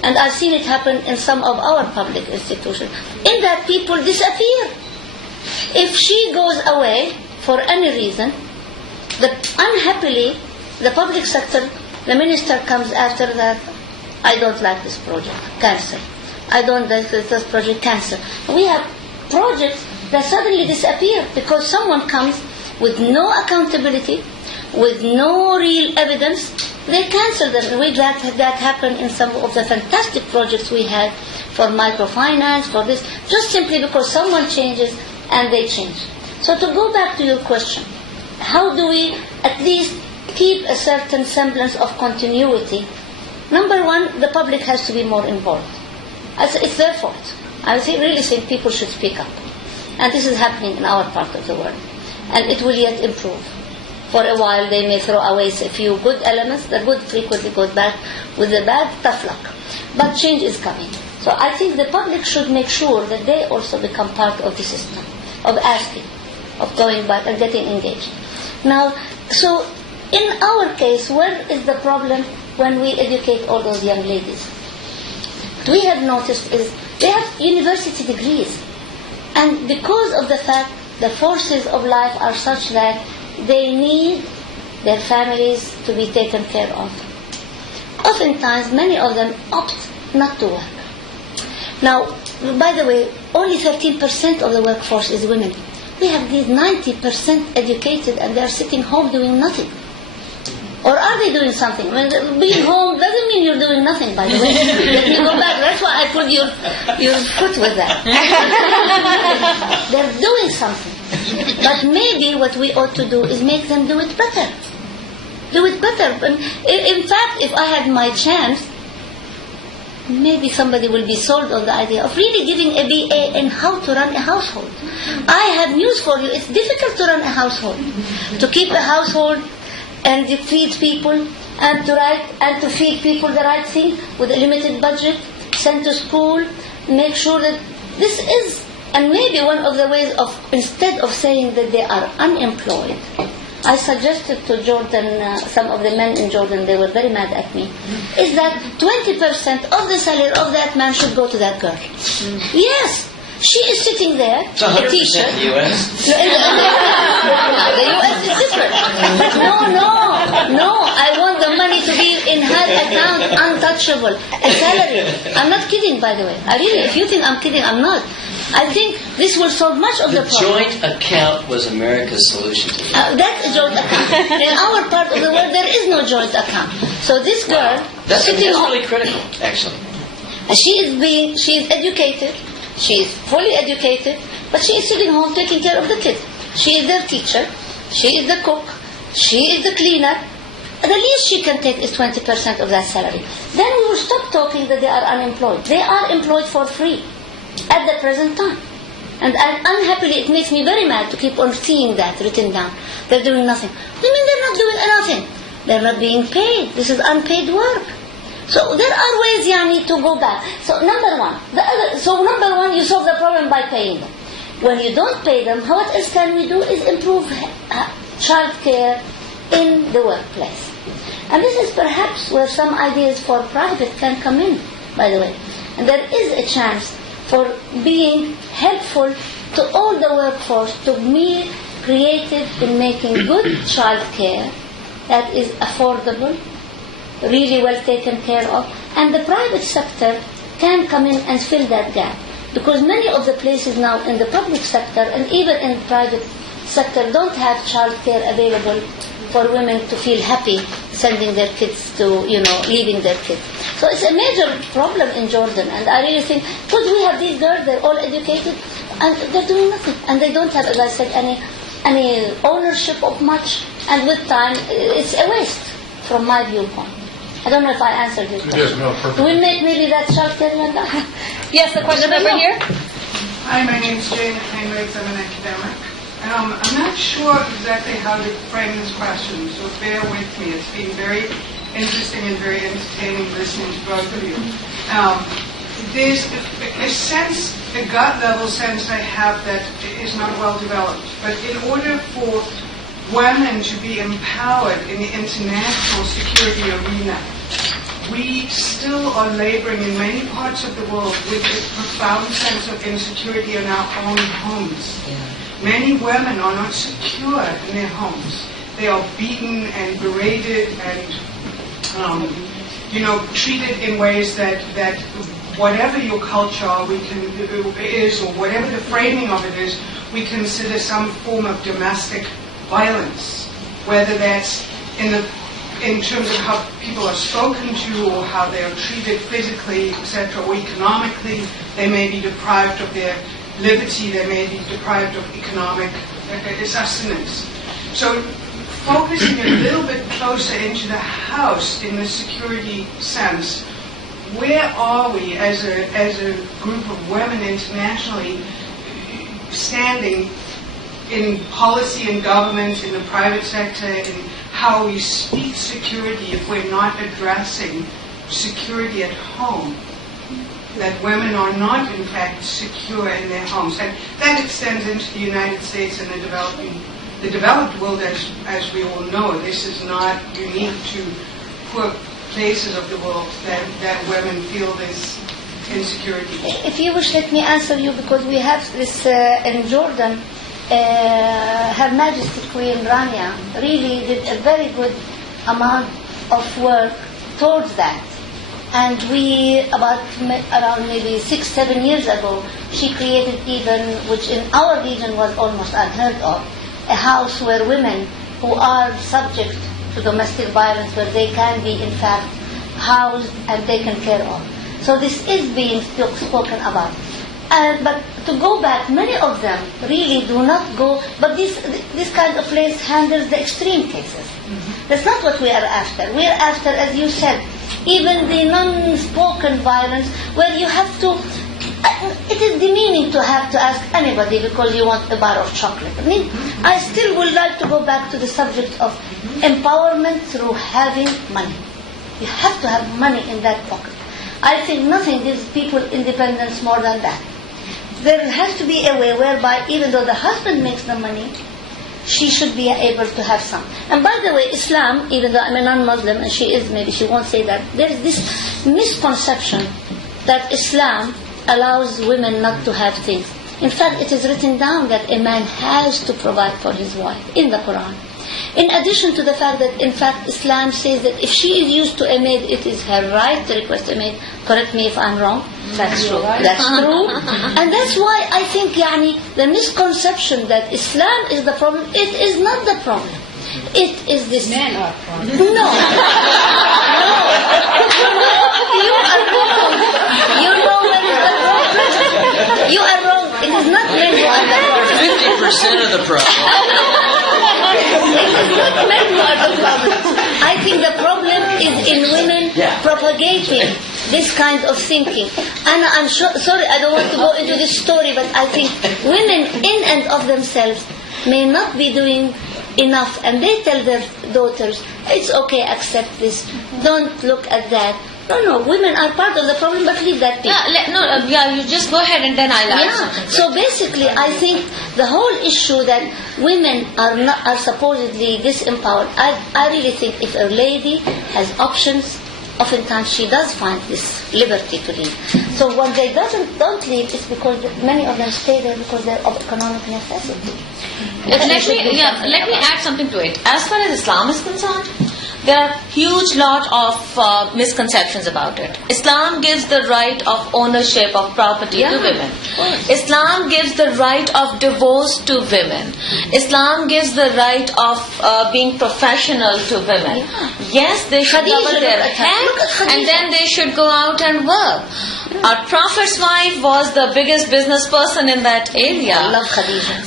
And I've seen it happen in some of our public institutions, in that people disappear. If she goes away for any reason, unhappily, the public sector, the minister comes after that, I don't like this project, cancel. I don't like this project, cancel. We have projects that suddenly disappear because someone comes with no accountability, with no real evidence. They cancel them. That happened in some of the fantastic projects we had for microfinance, for this, just simply because someone changes and they change. So to go back to your question, how do we at least keep a certain semblance of continuity? Number one, the public has to be more involved. It's their fault. I really think people should speak up. And this is happening in our part of the world. And it will yet improve. For a while they may throw away a few good elements. The good frequently goes back with the bad, tough luck. But change is coming. So I think the public should make sure that they also become part of the system, of asking, of going back and getting engaged. Now, so in our case, where is the problem when we educate all those young ladies? What we have noticed is they have university degrees. And because of the fact the forces of life are such that they need their families to be taken care of. Oftentimes, many of them opt not to work. Now, by the way, only 13% of the workforce is women. We have these 90% educated and they're sitting home doing nothing. Or are they doing something? I mean, being home doesn't mean you're doing nothing, by the way. Let me go back. That's why I put your foot with that. They're doing something. But maybe what we ought to do is make them do it better. Do it better. In fact, if I had my chance, maybe somebody will be sold on the idea of really giving a BA in how to run a household. I have news for you. It's difficult to run a household, to keep a household and to feed people and to write and to feed people the right thing with a limited budget, send to school, make sure that this is, and maybe one of the ways of, instead of saying that they are unemployed, I suggested to Jordan, some of the men in Jordan, they were very mad at me, is that 20% of the salary of that man should go to that girl. Yes. She is sitting there, It's 100% a teacher. the U.S. The U.S. is different. But no. I want the money to be in her account, untouchable. A salary. I'm not kidding, by the way. I really, if you think I'm kidding, I'm not. I think this will solve much of the problem. Joint account was America's solution to that. That's a joint account. In our part of the world, there is no joint account. So this girl, That's sitting home, really critical, actually. she is educated. She is fully educated, but she is sitting home taking care of the kid. She is their teacher. She is the cook. She is the cleaner. The least she can take is 20% of that salary. Then we will stop talking that they are unemployed. They are employed for free at the present time. And unhappily, it makes me very mad to keep on seeing that written down. They're doing nothing. Women, they're not doing anything. They're not being paid. This is unpaid work. So there are ways, Yani, to go back. So number one, you solve the problem by paying them. When you don't pay them, what else can we do is improve child care in the workplace. And this is perhaps where some ideas for private can come in, by the way. And there is a chance for being helpful to all the workforce to be creative in making good child care that is affordable, really well taken care of, and the private sector can come in and fill that gap. Because many of the places now in the public sector and even in the private sector don't have child care available for women to feel happy sending their kids to, leaving their kids. So it's a major problem in Jordan, and I really think, because we have these girls, they're all educated, and they're doing nothing. And they don't have, as I said, any ownership of much, and with time, it's a waste from my viewpoint. I don't know if I answered your question. Yes, no, perfect. Do we make maybe that child care like that? Yes, the question over here. Hi, my name's Jane Heinrichs. I'm an academic. I'm not sure exactly how to frame this question, so bear with me. It's been very interesting and very entertaining listening to both of you. There's a sense, a gut-level sense I have that is not well developed. But in order for women to be empowered in the international security arena, we still are laboring in many parts of the world with a profound sense of insecurity in our own homes. Many women are not secure in their homes. They are beaten and berated and, treated in ways that whatever your culture is, or whatever the framing of it is, we consider some form of domestic violence, whether that's in terms of how people are spoken to or how they are treated physically, etc., or economically. They may be deprived of their liberty, they may be deprived of economic sustenance. So focusing a little bit closer into the house in the security sense, where are we as a group of women internationally standing in policy and government, in the private sector, in how we speak security if we're not addressing security at home? That women are not, in fact, secure in their homes. And that extends into the United States and the developed world, as we all know. This is not unique to poor places of the world that women feel this insecurity. If you wish, let me answer you, because we have this in Jordan. Her Majesty Queen Rania really did a very good amount of work towards that. And we, around maybe 6-7 years ago, she created even, which in our region was almost unheard of, a house where women who are subject to domestic violence, where they can be in fact housed and taken care of. So this is being spoken about. But to go back, many of them really do not go, but this kind of place handles the extreme cases. That's not what we are after. We are after, as you said, even the non-spoken violence, where you have to, it is demeaning to have to ask anybody because you want a bar of chocolate. I mean, I still would like to go back to the subject of empowerment through having money. You have to have money in that pocket. I think nothing gives people independence more than that. There has to be a way whereby even though the husband makes the money, she should be able to have some. And by the way, Islam, even though I'm a non-Muslim, and she is, maybe she won't say that, there is this misconception that Islam allows women not to have things. In fact, it is written down that a man has to provide for his wife in the Quran. In addition to the fact that, in fact, Islam says that if she is used to a maid, it is her right to request a maid. Correct me if I'm wrong. That's true. That's true. And that's why I think, the misconception that Islam is the problem, it is not the problem. It is this. Men are problem. No. You are wrong. You know where is the problem. You are wrong. It is not men who are the problem. 50% of the problem. I think the problem is in women propagating this kind of thinking. And I'm sorry, I don't want to go into this story, but I think women in and of themselves may not be doing enough, and they tell their daughters, it's okay, accept this, don't look at that. No, women are part of the problem, but leave that be. You just go ahead and then I'll add something. So basically, I think the whole issue that women are supposedly disempowered, I really think if a lady has options, oftentimes she does find this liberty to leave. So when they don't leave, it's because many of them stay there because they're of economic necessity. Let me add something to it. As far as Islam is concerned, there are huge lot of misconceptions about it. Islam gives the right of ownership of property to women. Islam gives the right of divorce to women. Islam gives the right of being professional to women. Yes, they should cover their head and then they should go out and work. Our Prophet's wife was the biggest business person in that area. I love Khadija.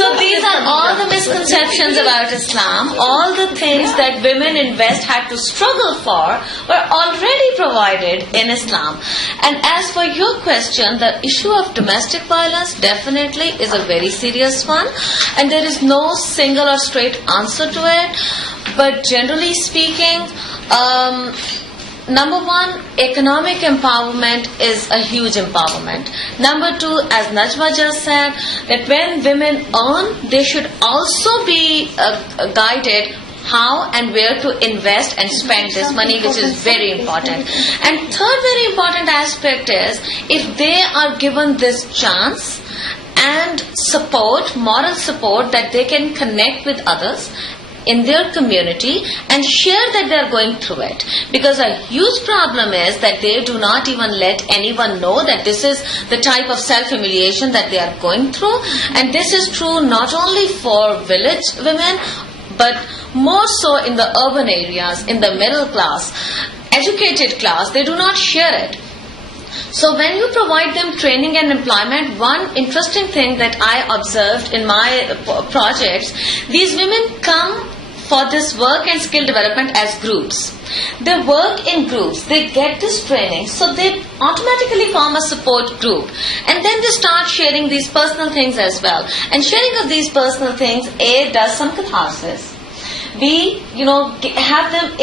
So these are all the misconceptions about Islam. All the things that women in West had to struggle for were already provided in Islam. And as for your question, the issue of domestic violence definitely is a very serious one, and there is no single or straight answer to it. But generally speaking, number one, economic empowerment is a huge empowerment. Number two, as Najwa just said, that when women earn, they should also be guided how and where to invest and spend this money, which is very important. And third very important aspect is, if they are given this chance and support, moral support, that they can connect with others in their community and share that they are going through it. Because a huge problem is that they do not even let anyone know that this is the type of self-humiliation that they are going through. And this is true not only for village women, but more so in the urban areas, in the middle class, educated class. They do not share it. So when you provide them training and employment, one interesting thing that I observed in my projects, these women come for this work and skill development as groups. They work in groups, they get this training, so they automatically form a support group. And then they start sharing these personal things as well. And sharing of these personal things, A, does some catharsis. B, have them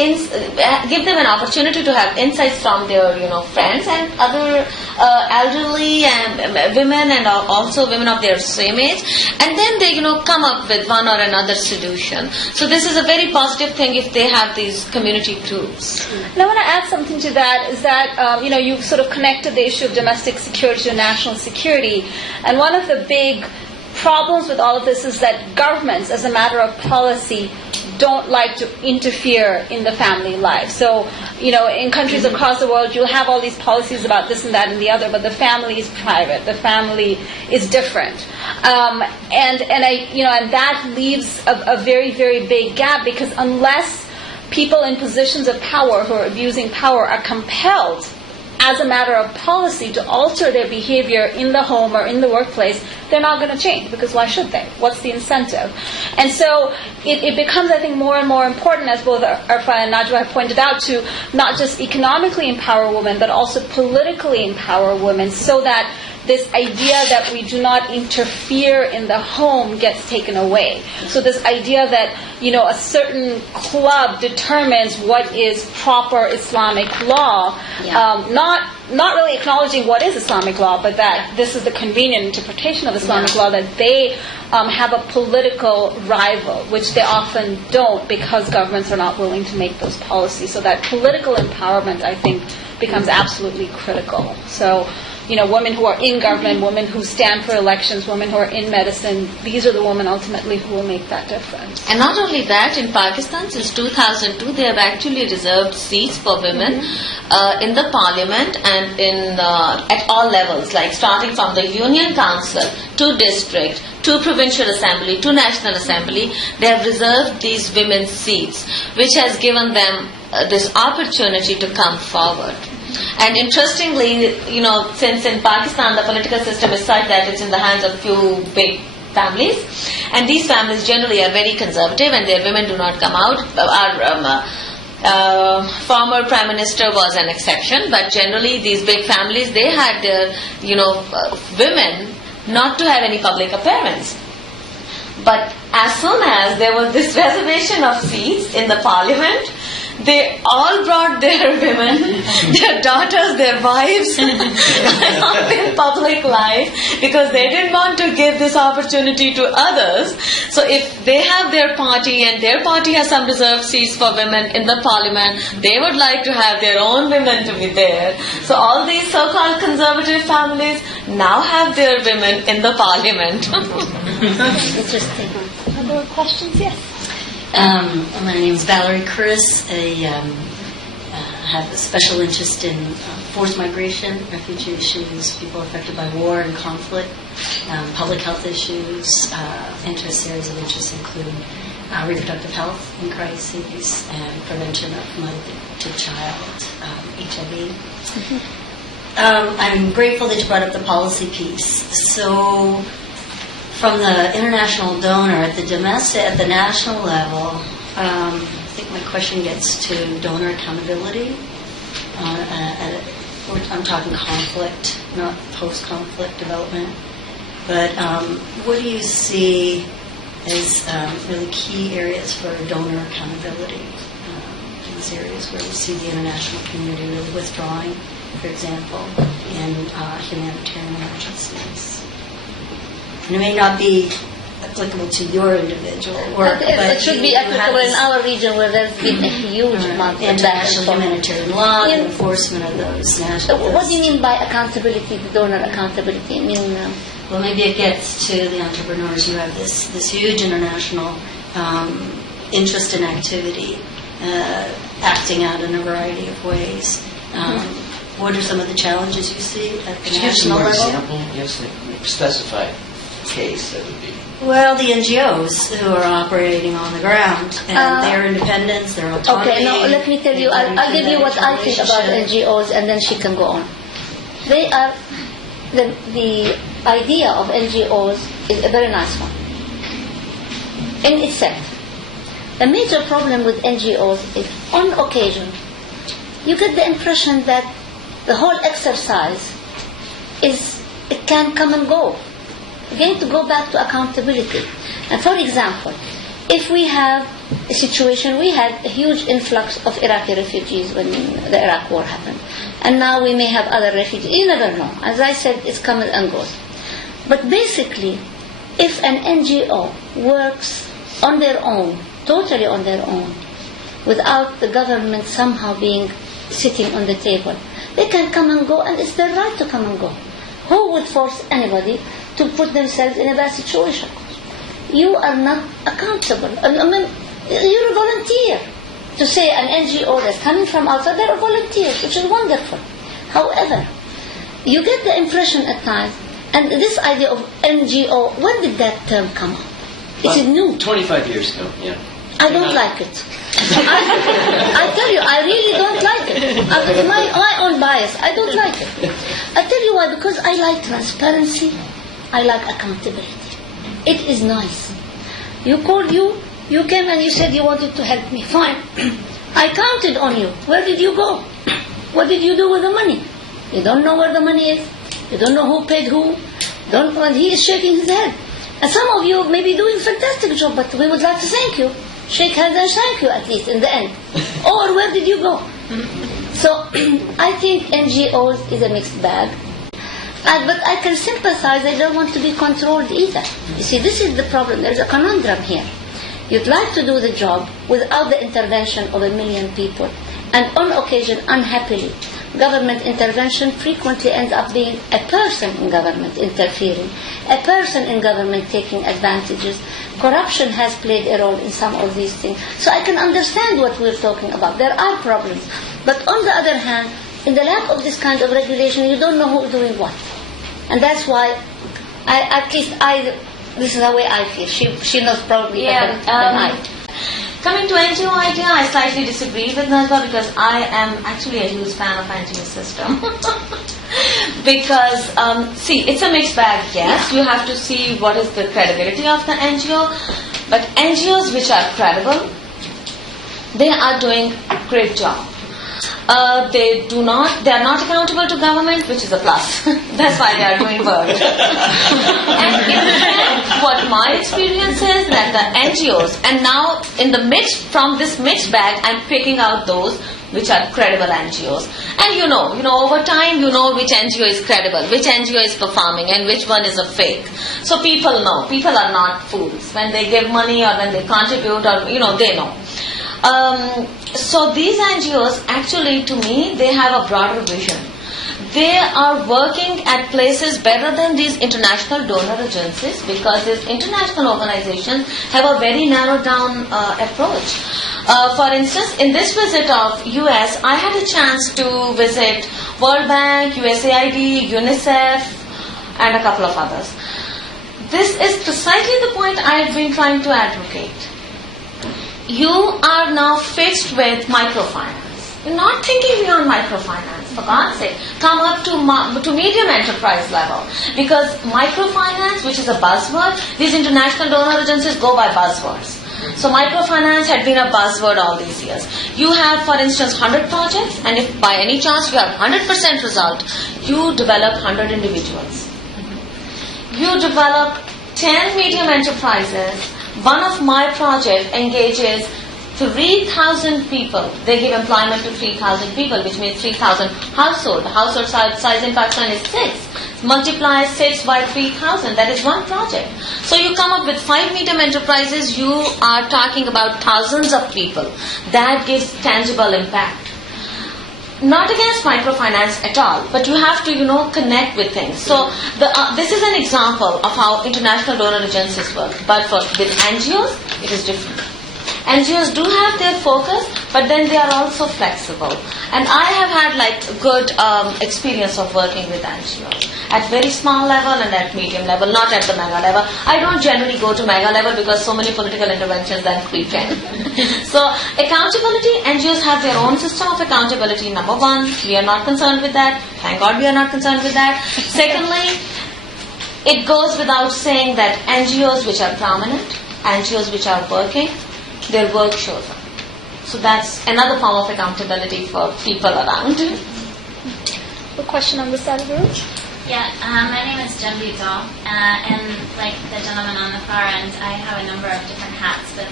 give them an opportunity to have insights from their, friends and other elderly and women, and also women of their same age, and then they, come up with one or another solution. So this is a very positive thing if they have these community groups. And I want to add something to that, is that, you sort of connected the issue of domestic security to national security, and one of the big problems with all of this is that governments, as a matter of policy, don't like to interfere in the family life. So, in countries across the world, you'll have all these policies about this and that and the other, but the family is private. The family is different. And that leaves a very, very big gap, because unless people in positions of power who are abusing power are compelled as a matter of policy to alter their behavior in the home or in the workplace, they're not going to change, because why should they? What's the incentive? And so it becomes, I think, more and more important, as both Erfa and Najwa have pointed out, to not just economically empower women, but also politically empower women, so that this idea that we do not interfere in the home gets taken away. So this idea that, a certain club determines what is proper Islamic law, not really acknowledging what is Islamic law, but that this is the convenient interpretation of Islamic law, that they have a political rival, which they often don't, because governments are not willing to make those policies. So that political empowerment, I think, becomes absolutely critical. So, women who are in government, women who stand for elections, women who are in medicine, these are the women ultimately who will make that difference. And not only that, in Pakistan, since 2002, they have actually reserved seats for women in the parliament and at all levels, like starting from the Union Council to district, to provincial assembly, to national assembly. They have reserved these women's seats, which has given them this opportunity to come forward. And interestingly, since in Pakistan the political system is such that it's in the hands of few big families, and these families generally are very conservative, and their women do not come out. Our former Prime Minister was an exception, but generally these big families, they had their, women not to have any public appearance. But as soon as there was this reservation of seats in the parliament, they all brought their women, their daughters, their wives up in public life, because they didn't want to give this opportunity to others. So if they have their party and their party has some reserved seats for women in the parliament, they would like to have their own women to be there. So all these so-called conservative families now have their women in the parliament. Interesting. Other questions? Yes. My name is Valerie Chris. I have a special interest in forced migration, refugee issues, people affected by war and conflict, public health issues. Areas of interest include reproductive health in crises and prevention of mother-to-child HIV. I'm grateful that you brought up the policy piece. So, from the international donor at the national level, I think my question gets to donor accountability. I'm talking conflict, not post-conflict development. But what do you see as really key areas for donor accountability? These areas where we see the international community really withdrawing, for example, in humanitarian emergencies. And it may not be applicable to your individual work, but it should be applicable in our region, where there's been a huge amount of international humanitarian law and enforcement of those national. What do you mean by accountability, the donor accountability? Well, maybe it gets to the entrepreneurs who have this huge international interest in activity, acting out in a variety of ways. What are some of the challenges you see at the national level? Example? Yes, specify case that would be. Well, the NGOs who are operating on the ground, and their independence, their autonomy. Okay, now let me tell you, I'll give you what I think about NGOs, and then she can go on. They are, the idea of NGOs is a very nice one in itself. The major problem with NGOs is, on occasion, you get the impression that the whole exercise it can come and go. Again, to go back to accountability. And for example, if we have a situation, we had a huge influx of Iraqi refugees when the Iraq war happened. And now we may have other refugees. You never know. As I said, it's comes and goes. But basically, if an NGO works on their own, totally on their own, without the government somehow being sitting on the table, they can come and go, and it's their right to come and go. Who would force anybody to put themselves in a bad situation? You are not accountable. You're a volunteer. To say an NGO that's coming from outside, they're volunteers, which is wonderful. However, you get the impression at times, and this idea of NGO, when did that term come up? Is it new? 25 years ago, yeah. I don't like it. I tell you, I really don't like it. My own bias, I don't like it. I tell you why, because I like transparency, I like accountability. It is nice. You came and you said you wanted to help me. Fine. I counted on you. Where did you go? What did you do with the money? You don't know where the money is. You don't know who paid who. And he is shaking his head. And some of you may be doing a fantastic job, but we would like to thank you. Shake hands and thank you at least in the end. Or where did you go? So I think NGOs is a mixed bag. But I can sympathize. I don't want to be controlled either. You see, this is the problem. There's a conundrum here. You'd like to do the job without the intervention of 1 million people. And on occasion, unhappily, government intervention frequently ends up being a person in government interfering, a person in government taking advantages. Corruption has played a role in some of these things. So I can understand what we're talking about. There are problems. But on the other hand, in the lack of this kind of regulation, you don't know who's doing what. And that's why, this is the way I feel. She knows probably better than I. Coming to NGO idea, I slightly disagree with Najwa because I am actually a huge fan of NGO system. Because, see, it's a mixed bag, yes. You have to see what is the credibility of the NGO. But NGOs which are credible, they are doing a great job. They are not accountable to government, which is a plus. That's why they are doing work. And in fact, what my experience is that the NGOs, and now from this mixed bag, I'm picking out those which are credible NGOs. And you know, over time, you know which NGO is credible, which NGO is performing, and which one is a fake. So people know. People are not fools. When they give money or when they contribute, or they know. So these NGOs, actually, to me, they have a broader vision. They are working at places better than these international donor agencies because these international organizations have a very narrowed down approach. For instance, in this visit of US, I had a chance to visit World Bank, USAID, UNICEF, and a couple of others. This is precisely the point I've been trying to advocate. You are now fixed with microfinance. You're not thinking beyond microfinance, for God's sake. Come up to medium enterprise level. Because microfinance, which is a buzzword, these international donor agencies go by buzzwords. So microfinance had been a buzzword all these years. You have, for instance, 100 projects, and if by any chance you have 100% result, you develop 100 individuals. You develop 10 medium enterprises. One of my projects engages 3,000 people. They give employment to 3,000 people, which means 3,000 households. The household size in Pakistan is 6. Multiply 6 by 3,000. That is one project. So you come up with 5 medium enterprises. You are talking about thousands of people. That gives tangible impact. Not against microfinance at all, but you have to, connect with things. So this is an example of how international donor agencies work. But with NGOs, it is different. NGOs do have their focus, but then they are also flexible. And I have had good experience of working with NGOs at very small level and at medium level, not at the mega level. I don't generally go to mega level because so many political interventions then creep in. So accountability, NGOs have their own system of accountability. Number one, we are not concerned with that. Thank God we are not concerned with that. Secondly, it goes without saying that NGOs which are prominent, NGOs which are working, their work shows up. So that's another form of accountability for people around. A question on this side of the room? Yeah, my name is Jambi Dal, and like the gentleman on the far end, I have a number of different hats, but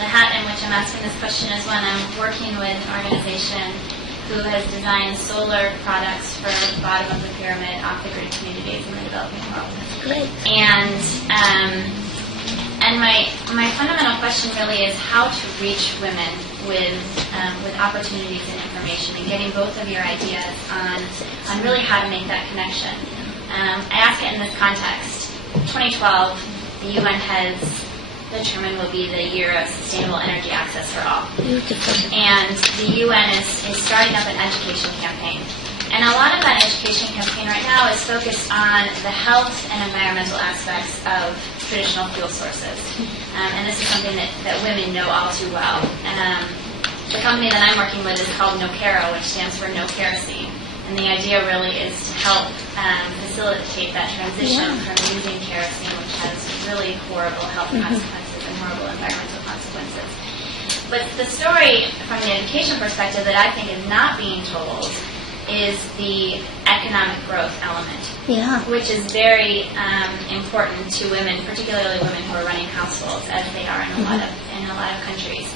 the hat in which I'm asking this question is when I'm working with an organization who has designed solar products for bottom of the pyramid, off-the-grid communities in the developing world. Great. And my fundamental question really is how to reach women with opportunities and information, and getting both of your ideas on really how to make that connection. I ask it in this context. 2012, the UN has determined will be the year of sustainable energy access for all. Beautiful. And the UN is starting up an education campaign. And a lot of that education campaign right now is focused on the health and environmental aspects of traditional fuel sources. And this is something that women know all too well. And the company that I'm working with is called No Kero, which stands for No Kerosene. And the idea really is to help facilitate that transition from using kerosene, which has really horrible health consequences and horrible environmental consequences. But the story from the education perspective that I think is not being told is the economic growth element, which is very important to women, particularly women who are running households, as they are in a lot of countries.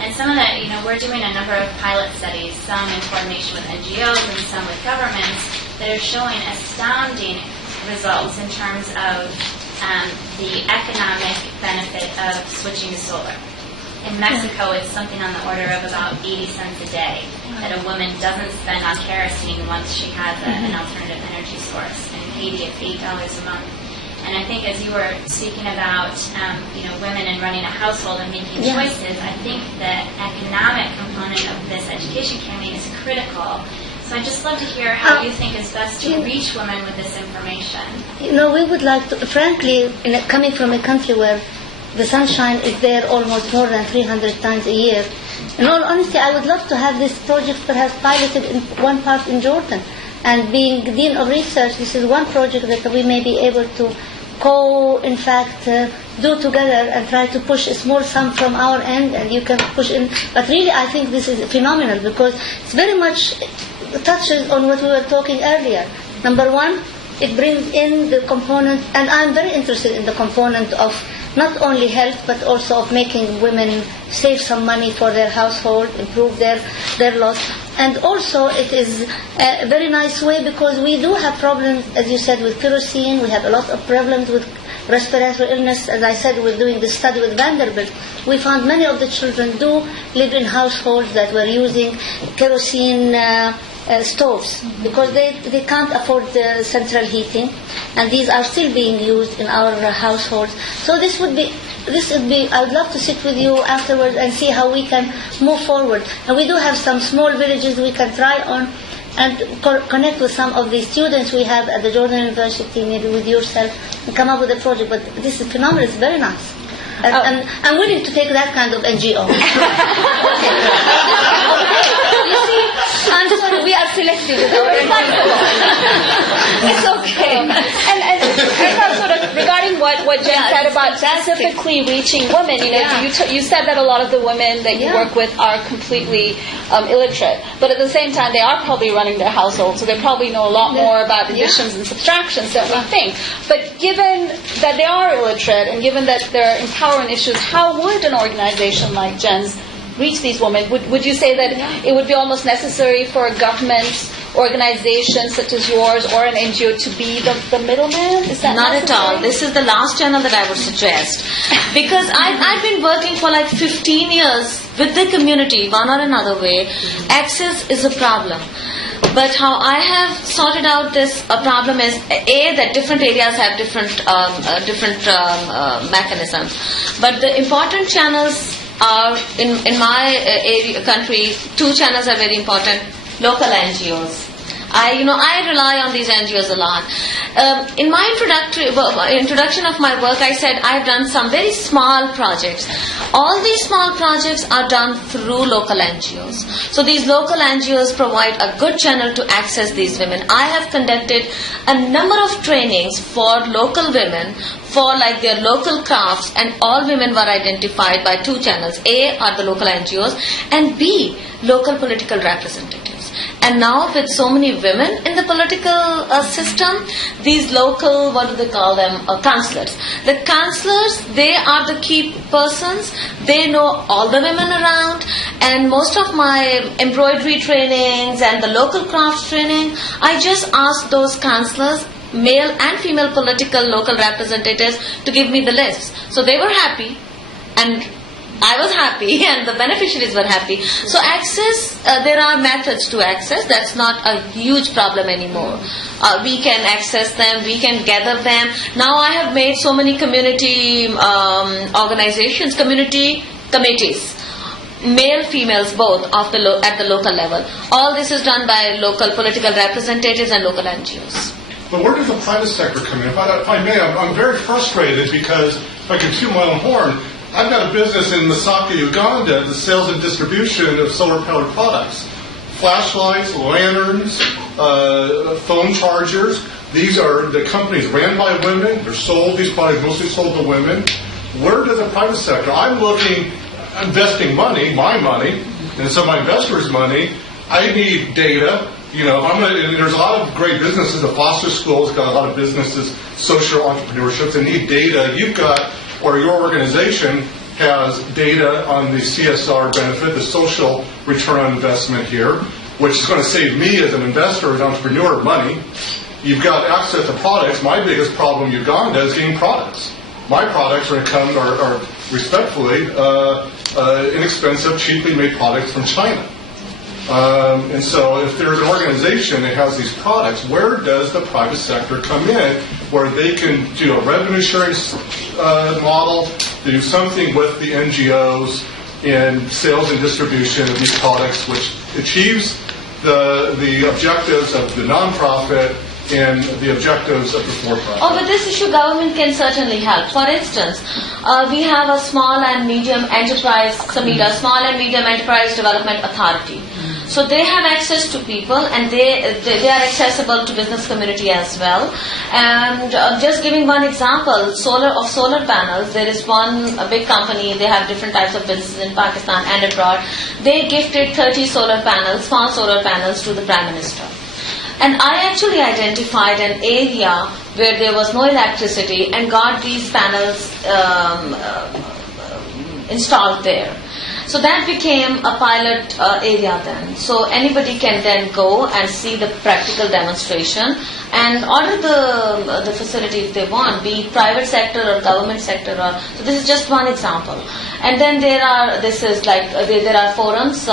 And some of that, we're doing a number of pilot studies, some in coordination with NGOs and some with governments, that are showing astounding results in terms of the economic benefit of switching to solar. In Mexico, it's something on the order of about 80 cents a day that a woman doesn't spend on kerosene once she has an alternative energy source. In Haiti, it's $8 a month. And I think as you were speaking about, women and running a household and making choices, I think the economic component of this education campaign is critical. So I'd just love to hear how you think is best to reach women with this information. We would like to, frankly, coming from a country where the sunshine is there almost more than 300 times a year, in all honesty, I would love to have this project perhaps piloted in one part in Jordan. And being Dean of Research, this is one project that we may be able to do together and try to push a small sum from our end, and you can push in. But really, I think this is phenomenal because it's very much touches on what we were talking earlier. Number one, it brings in the component, and I'm very interested in the component of not only health, but also of making women save some money for their household, improve their loss. And also it is a very nice way because we do have problems, as you said, with kerosene. We have a lot of problems with respiratory illness. As I said, we're doing this study with Vanderbilt. We found many of the children do live in households that were using kerosene stoves because they can't afford the central heating, and these are still being used in our households. So this would be, I would love to sit with you afterwards and see how we can move forward. And we do have some small villages we can try on and connect with some of the students we have at the Jordan University, maybe with yourself, and come up with a project. But this is phenomenal, it's very nice. And I'm willing to take that kind of NGO. You see, I'm sorry, we are selective with our NGO. It's okay. And sort of regarding what Jen said about specifically reaching women, you said that a lot of the women that you work with are completely illiterate, but at the same time they are probably running their household, so they probably know a lot more about additions and subtractions than we think. But given that they are illiterate and given that there are empowerment issues, how would an organization like Jen's reach these women? Would you say that it would be almost necessary for a government organization such as yours or an NGO to be the middleman? Is that not necessary? at all? This is the last channel that I would suggest, because I've been working for like 15 years with the community, one or another way. Access is a problem. But how I have sorted out this problem is that different areas have different mechanisms. But the important channels are in my country. Two channels are very important. Local NGOs. I rely on these NGOs a lot. In my introduction of my work, I said I've done some very small projects. All these small projects are done through local NGOs. So these local NGOs provide a good channel to access these women. I have conducted a number of trainings for local women for like their local crafts, and all women were identified by two channels. A are the local NGOs, and B, local political representatives. And now with so many women in the political system, these local, what do they call them, councillors. The councillors, they are the key persons. They know all the women around, and most of my embroidery trainings and the local crafts training, I just asked those councillors, male and female political local representatives, to give me the lists. So they were happy, and I was happy, and the beneficiaries were happy. So access, there are methods to access. That's not a huge problem anymore. We can access them, we can gather them. Now I have made so many community organizations, community committees, male, females, both at the local level. All this is done by local political representatives and local NGOs. But where does the private sector come in? If I may, I'm very frustrated because, if I can toot my own horn, I've got a business in Masaka, Uganda that sells and distribution of solar-powered products. Flashlights, lanterns, phone chargers. These are the companies ran by women. They're sold, these products mostly sold to women. Where does the private sector? I'm investing money, my money, and some of my investors' money. I need data. You know, there's a lot of great businesses. The Foster School's got a lot of businesses, social entrepreneurship. They need data. You've got, or your organization has data on the CSR benefit, the social return on investment here, which is going to save me as an investor, as an entrepreneur, money. You've got access to products. My biggest problem in Uganda is getting products. My products are respectfully, inexpensive, cheaply made products from China. And so if there's an organization that has these products, where does the private sector come in where they can do a revenue sharing model, do something with the NGOs in sales and distribution of these products, which achieves the objectives of the nonprofit and the objectives of the for-profit? Oh, with this issue, government can certainly help. For instance, we have a small and medium enterprise, SMEDA, Small and Medium Enterprise Development Authority. So they have access to people, and they are accessible to business community as well. And just giving one example, solar panels. There is a big company. They have different types of businesses in Pakistan and abroad. They gifted 30 solar panels, small solar panels, to the Prime Minister. And I actually identified an area where there was no electricity and got these panels installed there. So that became a pilot area then. So anybody can then go and see the practical demonstration and order the facility if they want, be it private sector or government sector. So this is just one example. And then there are forums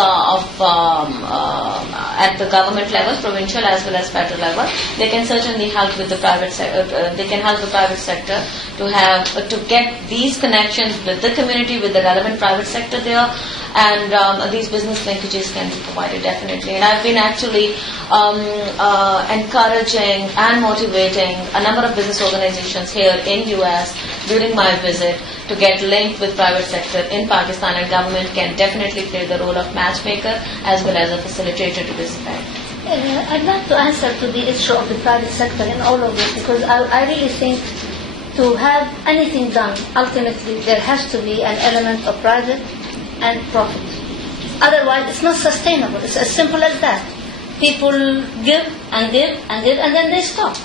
at the government level, provincial as well as federal level. They can certainly help with the private sector. They can help the private sector to get these connections with the community, with the relevant private sector there, and these business linkages can be provided definitely. And I've been actually encouraging and motivating a number of business organizations here in US during my visit to get linked with private sector in Pakistan, and government can definitely play the role of matchmaker as well as a facilitator to this effect. I'd like to answer to the issue of the private sector in all of this, because I really think to have anything done, ultimately there has to be an element of private and profit. Otherwise, it's not sustainable. It's as simple as that. People give and give and give, and then they stop.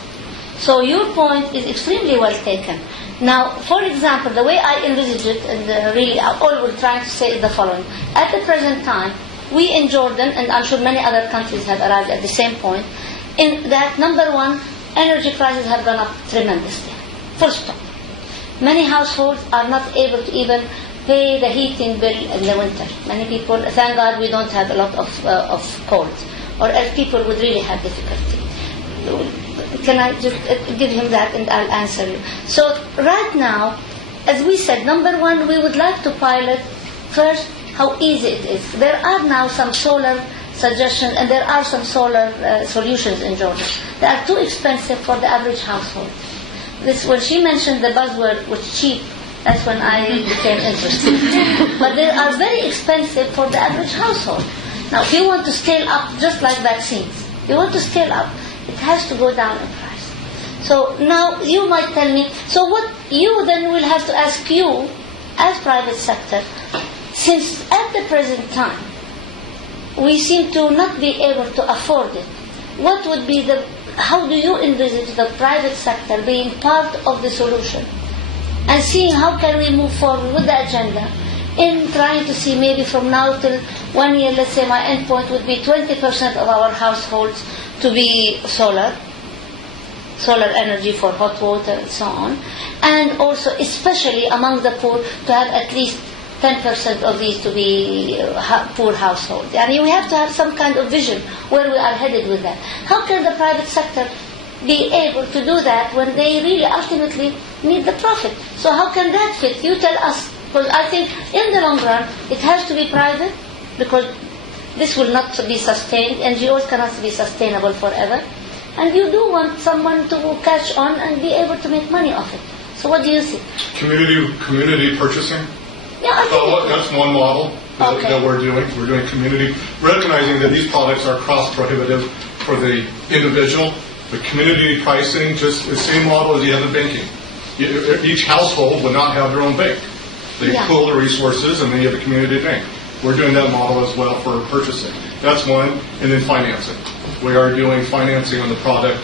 So your point is extremely well taken. Now, for example, the way I envisage it, and really all we're trying to say is the following. At the present time, we in Jordan, and I'm sure many other countries have arrived at the same point, in that, number one, energy prices have gone up tremendously. Full stop. Many households are not able to even pay the heating bill in the winter. Many people, thank God we don't have a lot of cold, or else people would really have difficulty. Can I just give him that and I'll answer you? So right now, as we said, number one, we would like to pilot first how easy it is. There are now some solar suggestions, and there are some solar solutions in Jordan. They are too expensive for the average household. When she mentioned the buzzword was cheap, that's when I became interested. But they are very expensive for the average household. Now, if you want to scale up, just like vaccines, if you want to scale up, it has to go down in price. So now you might tell me, so what you then will have to ask you, as private sector, since at the present time, we seem to not be able to afford it, what would be how do you envisage the private sector being part of the solution? And seeing how can we move forward with the agenda in trying to see maybe from now till 1 year, let's say my end point would be 20% of our households to be solar energy for hot water and so on. And also, especially among the poor, to have at least 10% of these to be poor households. And we have to have some kind of vision where we are headed with that. How can the private sector be able to do that when they really ultimately need the profit? So how can that fit? You tell us. Because I think in the long run, it has to be private, because this will not be sustained. NGOs cannot be sustainable forever. and you do want someone to catch on and be able to make money off it. So what do you think? Community purchasing. Yeah, I think That's one model that we're doing. We're doing community, recognizing that these products are cost-prohibitive for the individual. The community pricing, just the same model as you have in banking. Each household would not have their own bank. They pool their resources, and then you have a community bank. We're doing that model as well for purchasing. That's one. And then financing. We are doing financing on the product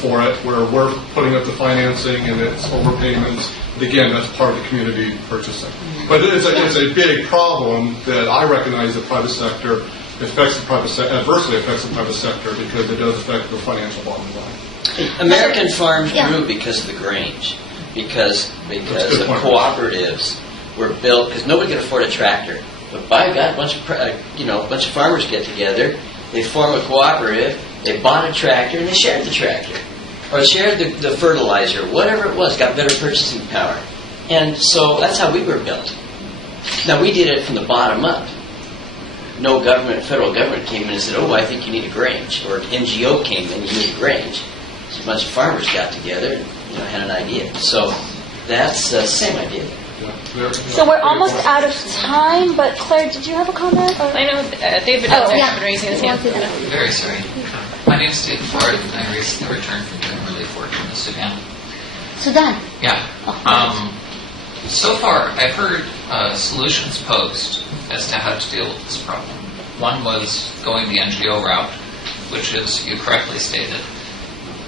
for it, where we're putting up the financing and it's overpayments. Again, that's part of the community purchasing. But it's a big problem that I recognize the private sector adversely affects the private sector because it does affect the financial bottom line. American farms grew because of the Grange, because the cooperatives were built because nobody could afford a tractor. But by God, a bunch of farmers get together, they form a cooperative, they bought a tractor, and they shared the tractor, or shared the fertilizer, whatever it was, got better purchasing power. And so that's how we were built. Now, we did it from the bottom up. No federal government came in and said, oh, I think you need a Grange, or an NGO came in and you need a Grange. So a bunch of farmers got together and had an idea. So that's the same idea. So we're almost out of time, but Claire, did you have a comment? I know David has been raising his hand. Very sorry. My name is David Ford, and I recently returned from doing relief work in the Sudan. Sudan? Yeah. So far, I've heard solutions posed as to how to deal with this problem. One was going the NGO route, which, as you correctly stated,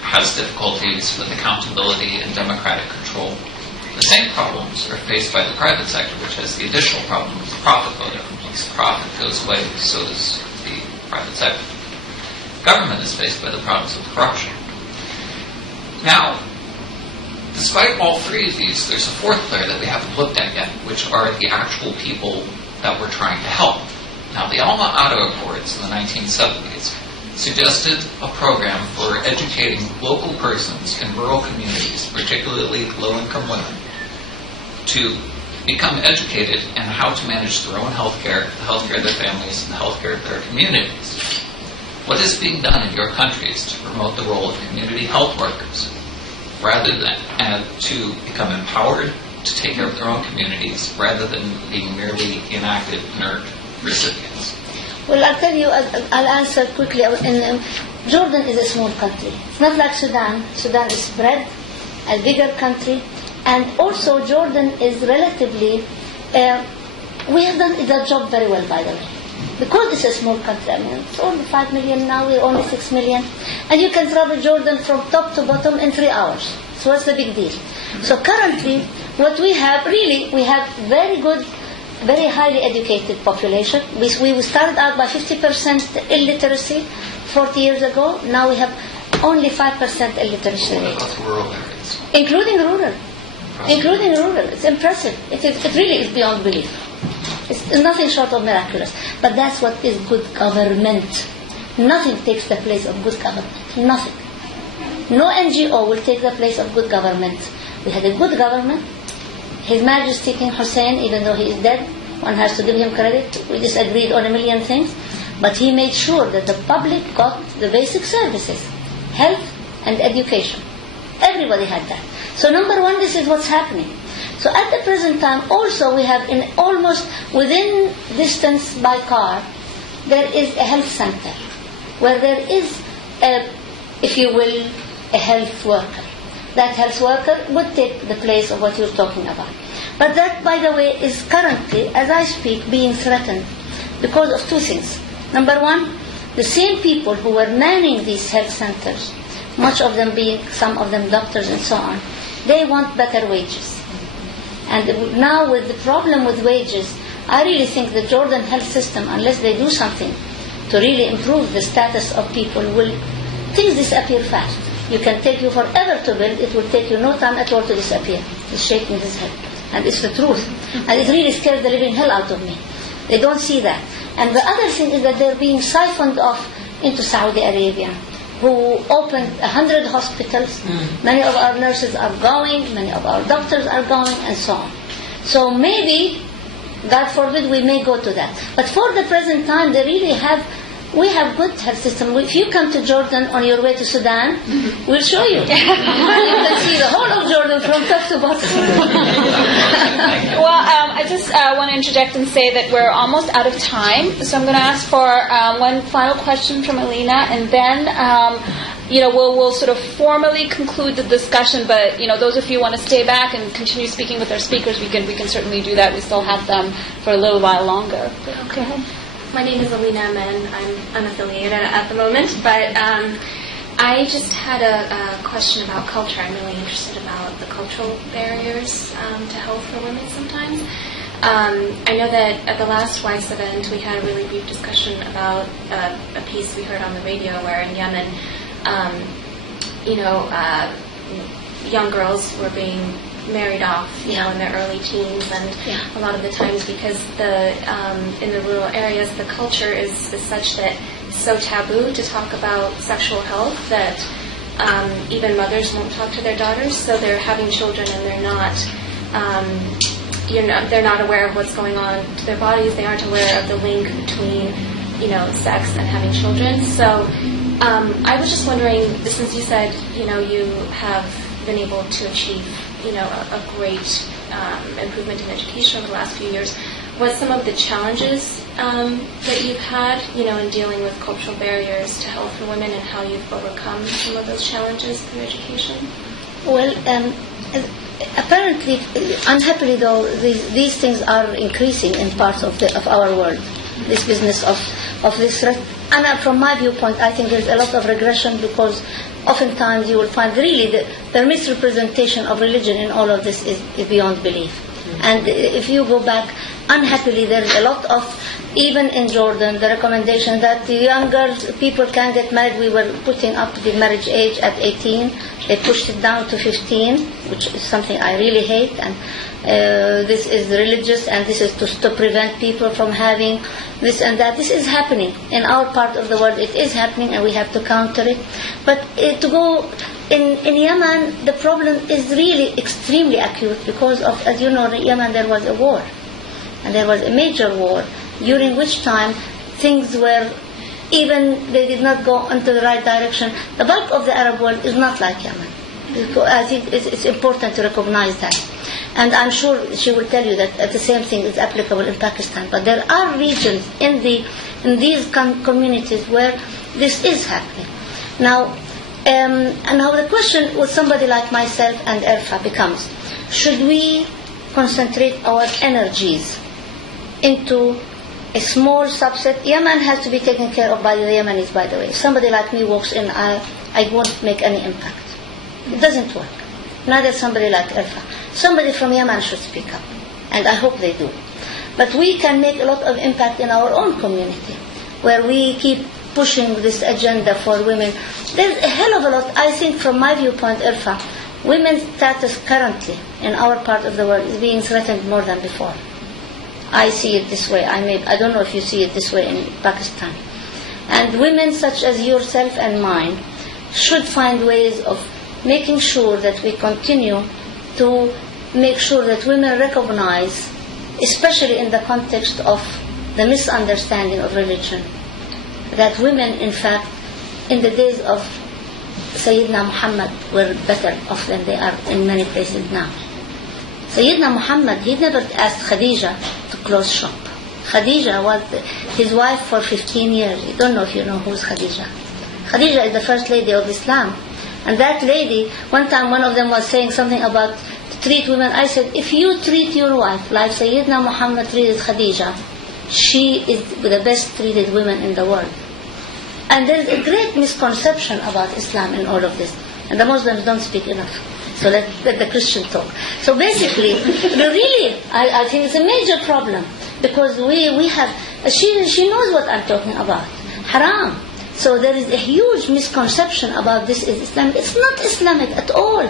has difficulties with accountability and democratic control. The same problems are faced by the private sector, which has the additional problem of the profit motive. Once the profit goes away, so does the private sector. Government is faced by the problems of corruption. Now, despite all three of these, there's a fourth layer that we haven't looked at yet, which are the actual people that we're trying to help. Now, the Alma Ata Accords in the 1970s suggested a program for educating local persons in rural communities, particularly low-income women, to become educated in how to manage their own health care, the health care of their families, and the health care of their communities. What is being done in your countries to promote the role of community health workers, rather than to become empowered to take care of their own communities, rather than being merely inactive, inert recipients? Well, I'll tell you, I'll answer quickly. Jordan is a small country. It's not like Sudan. Sudan is spread, a bigger country. And also Jordan is relatively, we have done the job very well, by the way. Because it's a small country, I mean, it's only 5 million now, we're only 6 million. And you can travel Jordan from top to bottom in 3 hours. So what's the big deal? So currently, what we have, really, we have very good, very highly educated population. We started out by 50% illiteracy 40 years ago. Now we have only 5% illiteracy rate. What about rural areas? Including rural. Including rural. It's impressive. It really is beyond belief. It's nothing short of miraculous. But that's what is good government. Nothing takes the place of good government. Nothing. No NGO will take the place of good government. We had a good government. His Majesty King Hussein, even though he is dead, one has to give him credit. We disagreed on a million things. But he made sure that the public got the basic services. Health and education. Everybody had that. So number one, this is what's happening. So at the present time, also we have in almost within distance by car, there is a health center where there is, if you will, a health worker. That health worker would take the place of what you're talking about. But that, by the way, is currently, as I speak, being threatened because of 2 things. Number one, the same people who were manning these health centers, much of them being, some of them doctors and so on, they want better wages. And now with the problem with wages, I really think the Jordan health system, unless they do something to really improve the status of people, things disappear fast. You can take you forever to build, it will take you no time at all to disappear. He's shaking his head. And it's the truth. And it really scares the living hell out of me. They don't see that. And the other thing is that they're being siphoned off into Saudi Arabia, who opened 100 hospitals. Many of our nurses are going, many of our doctors are going, and so on. So maybe, God forbid, we may go to that. But for the present time, they really have We have good health system. If you come to Jordan on your way to Sudan, we'll show you. You can see the whole of Jordan from top to bottom. Well, I just want to interject and say that we're almost out of time, so I'm going to ask for one final question from Alina, and then we'll sort of formally conclude the discussion. But those of you who want to stay back and continue speaking with our speakers, we can certainly do that. We still have them for a little while longer. Go ahead. My name is Alina and I'm unaffiliated at the moment, but I just had a question about culture. I'm really interested about the cultural barriers to health for women sometimes. I know that at the last WIIS event we had a really brief discussion about a piece we heard on the radio where in Yemen, young girls were being married off, in their early teens, and a lot of the times because in the rural areas the culture is such that it's so taboo to talk about sexual health that even mothers won't talk to their daughters, so they're having children and they're not aware of what's going on to their bodies. They aren't aware of the link between sex and having children. So I was just wondering, since you said you have been able to achieve a great improvement in education over the last few years, what some of the challenges that you've had, in dealing with cultural barriers to health for women, and how you've overcome some of those challenges through education? Well, apparently, unhappily though, these things are increasing in parts of our world. This business of this, and from my viewpoint, I think there's a lot of regression, because oftentimes you will find really the misrepresentation of religion in all of this is beyond belief. And if you go back, unhappily there's a lot of, even in Jordan, the recommendation that the younger people can get married. We were putting up the marriage age at 18. They pushed it down to 15, which is something I really hate. And this is religious, and this is to prevent people from having this and that. This is happening in our part of the world. It is happening, and we have to counter it. But to go in Yemen, the problem is really extremely acute because of, as you know, in Yemen there was a war, and there was a major war, during which time things were, even they did not go into the right direction. The bulk of the Arab world is not like Yemen. I think it's important to recognize that. And I'm sure she will tell you that the same thing is applicable in Pakistan. But there are regions in these communities where this is happening. Now, the question with somebody like myself and Erfa becomes, should we concentrate our energies into a small subset? Yemen has to be taken care of by the Yemenis, by the way. If somebody like me walks in, I won't make any impact. It doesn't work. Neither somebody like Erfa. Somebody from Yemen should speak up, and I hope they do. But we can make a lot of impact in our own community, where we keep pushing this agenda for women. There's a hell of a lot, I think, from my viewpoint, Erfa, women's status currently in our part of the world is being threatened more than before. I see it this way. I don't know if you see it this way in Pakistan. And women such as yourself and mine should find ways of making sure that we continue to make sure that women recognize, especially in the context of the misunderstanding of religion, that women, in fact, in the days of Sayyidina Muhammad were better off than they are in many places now. Sayyidina Muhammad, he never asked Khadija to close shop. Khadija was his wife for 15 years. You don't know if you know who's Khadija. Khadija is the first lady of Islam. And that lady, one time one of them was saying something about to treat women. I said, if you treat your wife like Sayyidina Muhammad treated Khadija, she is the best treated woman in the world. And there is a great misconception about Islam in all of this. And the Muslims don't speak enough. So let the Christian talk. So basically, really, I think it's a major problem. Because we have, she knows what I'm talking about. Haram. So there is a huge misconception about this is Islam. It's not Islamic at all.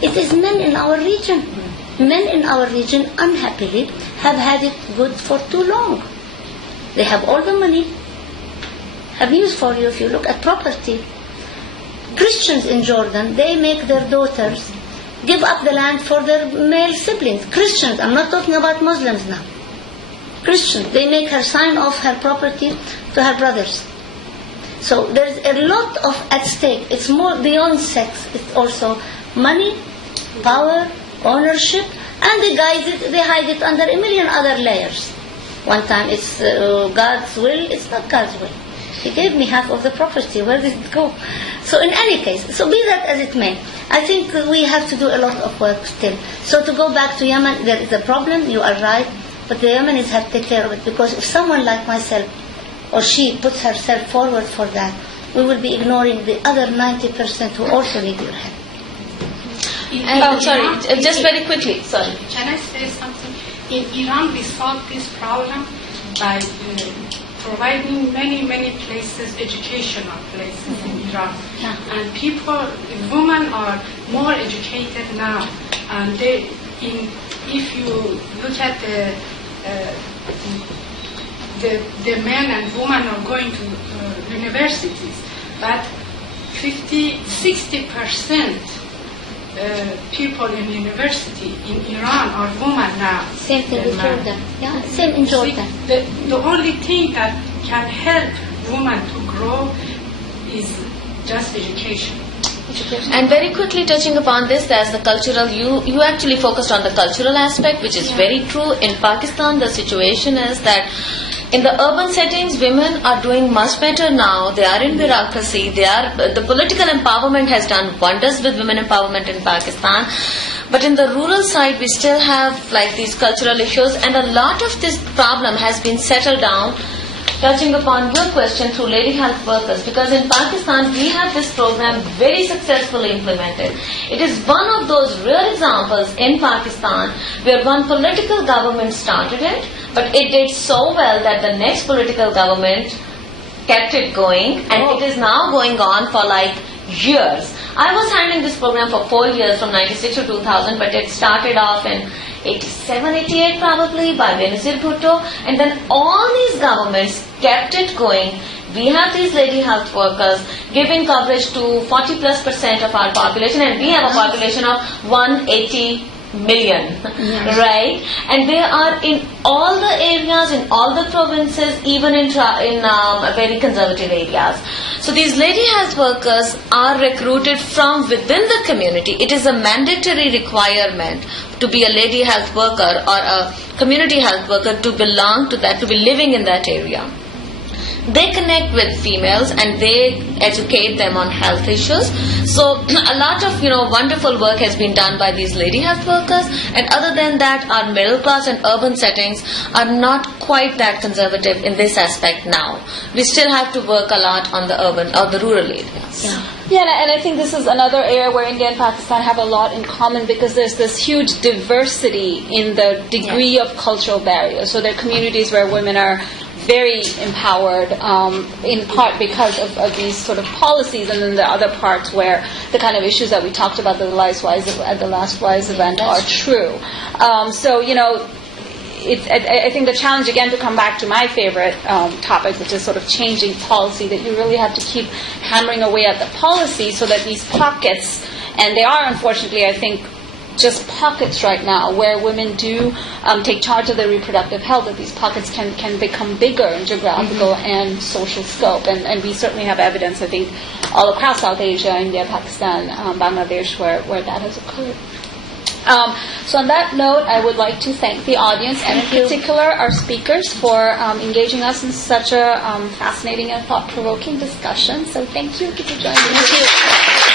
It is men in our region. Men in our region, unhappily, have had it good for too long. They have all the money. Have news for you if you look at property. Christians in Jordan, they make their daughters give up the land for their male siblings. Christians, I'm not talking about Muslims now. Christians, they make her sign off her property to her brothers. So there's a lot of at stake. It's more beyond sex. It's also money, power, ownership, and they hide it under a million other layers. One time it's God's will. It's not God's will. He gave me half of the property. Where did it go? So in any case, so be that as it may, I think we have to do a lot of work still. So to go back to Yemen, there is a problem, you are right, but the Yemenis have to take care of it, because if someone like myself or she puts herself forward for that, we will be ignoring the other 90% who also need your help. Just very quickly, sorry. Can I say something? In Iran, we solved this problem by providing many places, educational places in Iran. And women are more educated now. And if you look at the men and women are going to universities, but 60% people in university in Iran are women now. Same thing in Jordan. Yeah, same in Jordan. The only thing that can help women to grow is just education. And very quickly touching upon this, there's the cultural, you actually focused on the cultural aspect, which is very true. In Pakistan, the situation is that in the urban settings, women are doing much better now. They are in bureaucracy. The political empowerment has done wonders with women empowerment in Pakistan. But in the rural side, we still have like these cultural issues, and a lot of this problem has been settled down. Touching upon your question through lady health workers, because in Pakistan we have this program very successfully implemented. It is one of those real examples in Pakistan where one political government started it, but it did so well that the next political government kept it going, and it is now going on for like years. I was handling this program for 4 years, from 96 to 2000, but it started off in 87, 88 probably by Benazir Bhutto, and then all these governments kept it going. We have these lady health workers giving coverage to 40+% of our population, and we have a population of 180 million, right? And they are in all the areas, in all the provinces, even in very conservative areas. So these lady health workers are recruited from within the community. It is a mandatory requirement to be a lady health worker or a community health worker to belong to that, to be living in that area. They connect with females and they educate them on health issues. So a lot of wonderful work has been done by these lady health workers. And other than that, our middle class and urban settings are not quite that conservative in this aspect now. We still have to work a lot on the urban or the rural areas. Yeah, and I think this is another area where India and Pakistan have a lot in common, because there's this huge diversity in the degree of cultural barriers. So there are communities where women are very empowered, in part because of these sort of policies, and then the other parts where the kind of issues that we talked about at the last WIIS event are true. I think the challenge, again, to come back to my favorite topic, which is sort of changing policy, that you really have to keep hammering away at the policy so that these pockets, and they are unfortunately, I think, just pockets right now where women do take charge of their reproductive health, that these pockets can become bigger in geographical and social scope. And we certainly have evidence, I think, all across South Asia, India, Pakistan, Bangladesh, where that has occurred. So on that note, I would like to thank the audience, and in particular our speakers, for engaging us in such a fascinating and thought-provoking discussion. So thank you for joining us.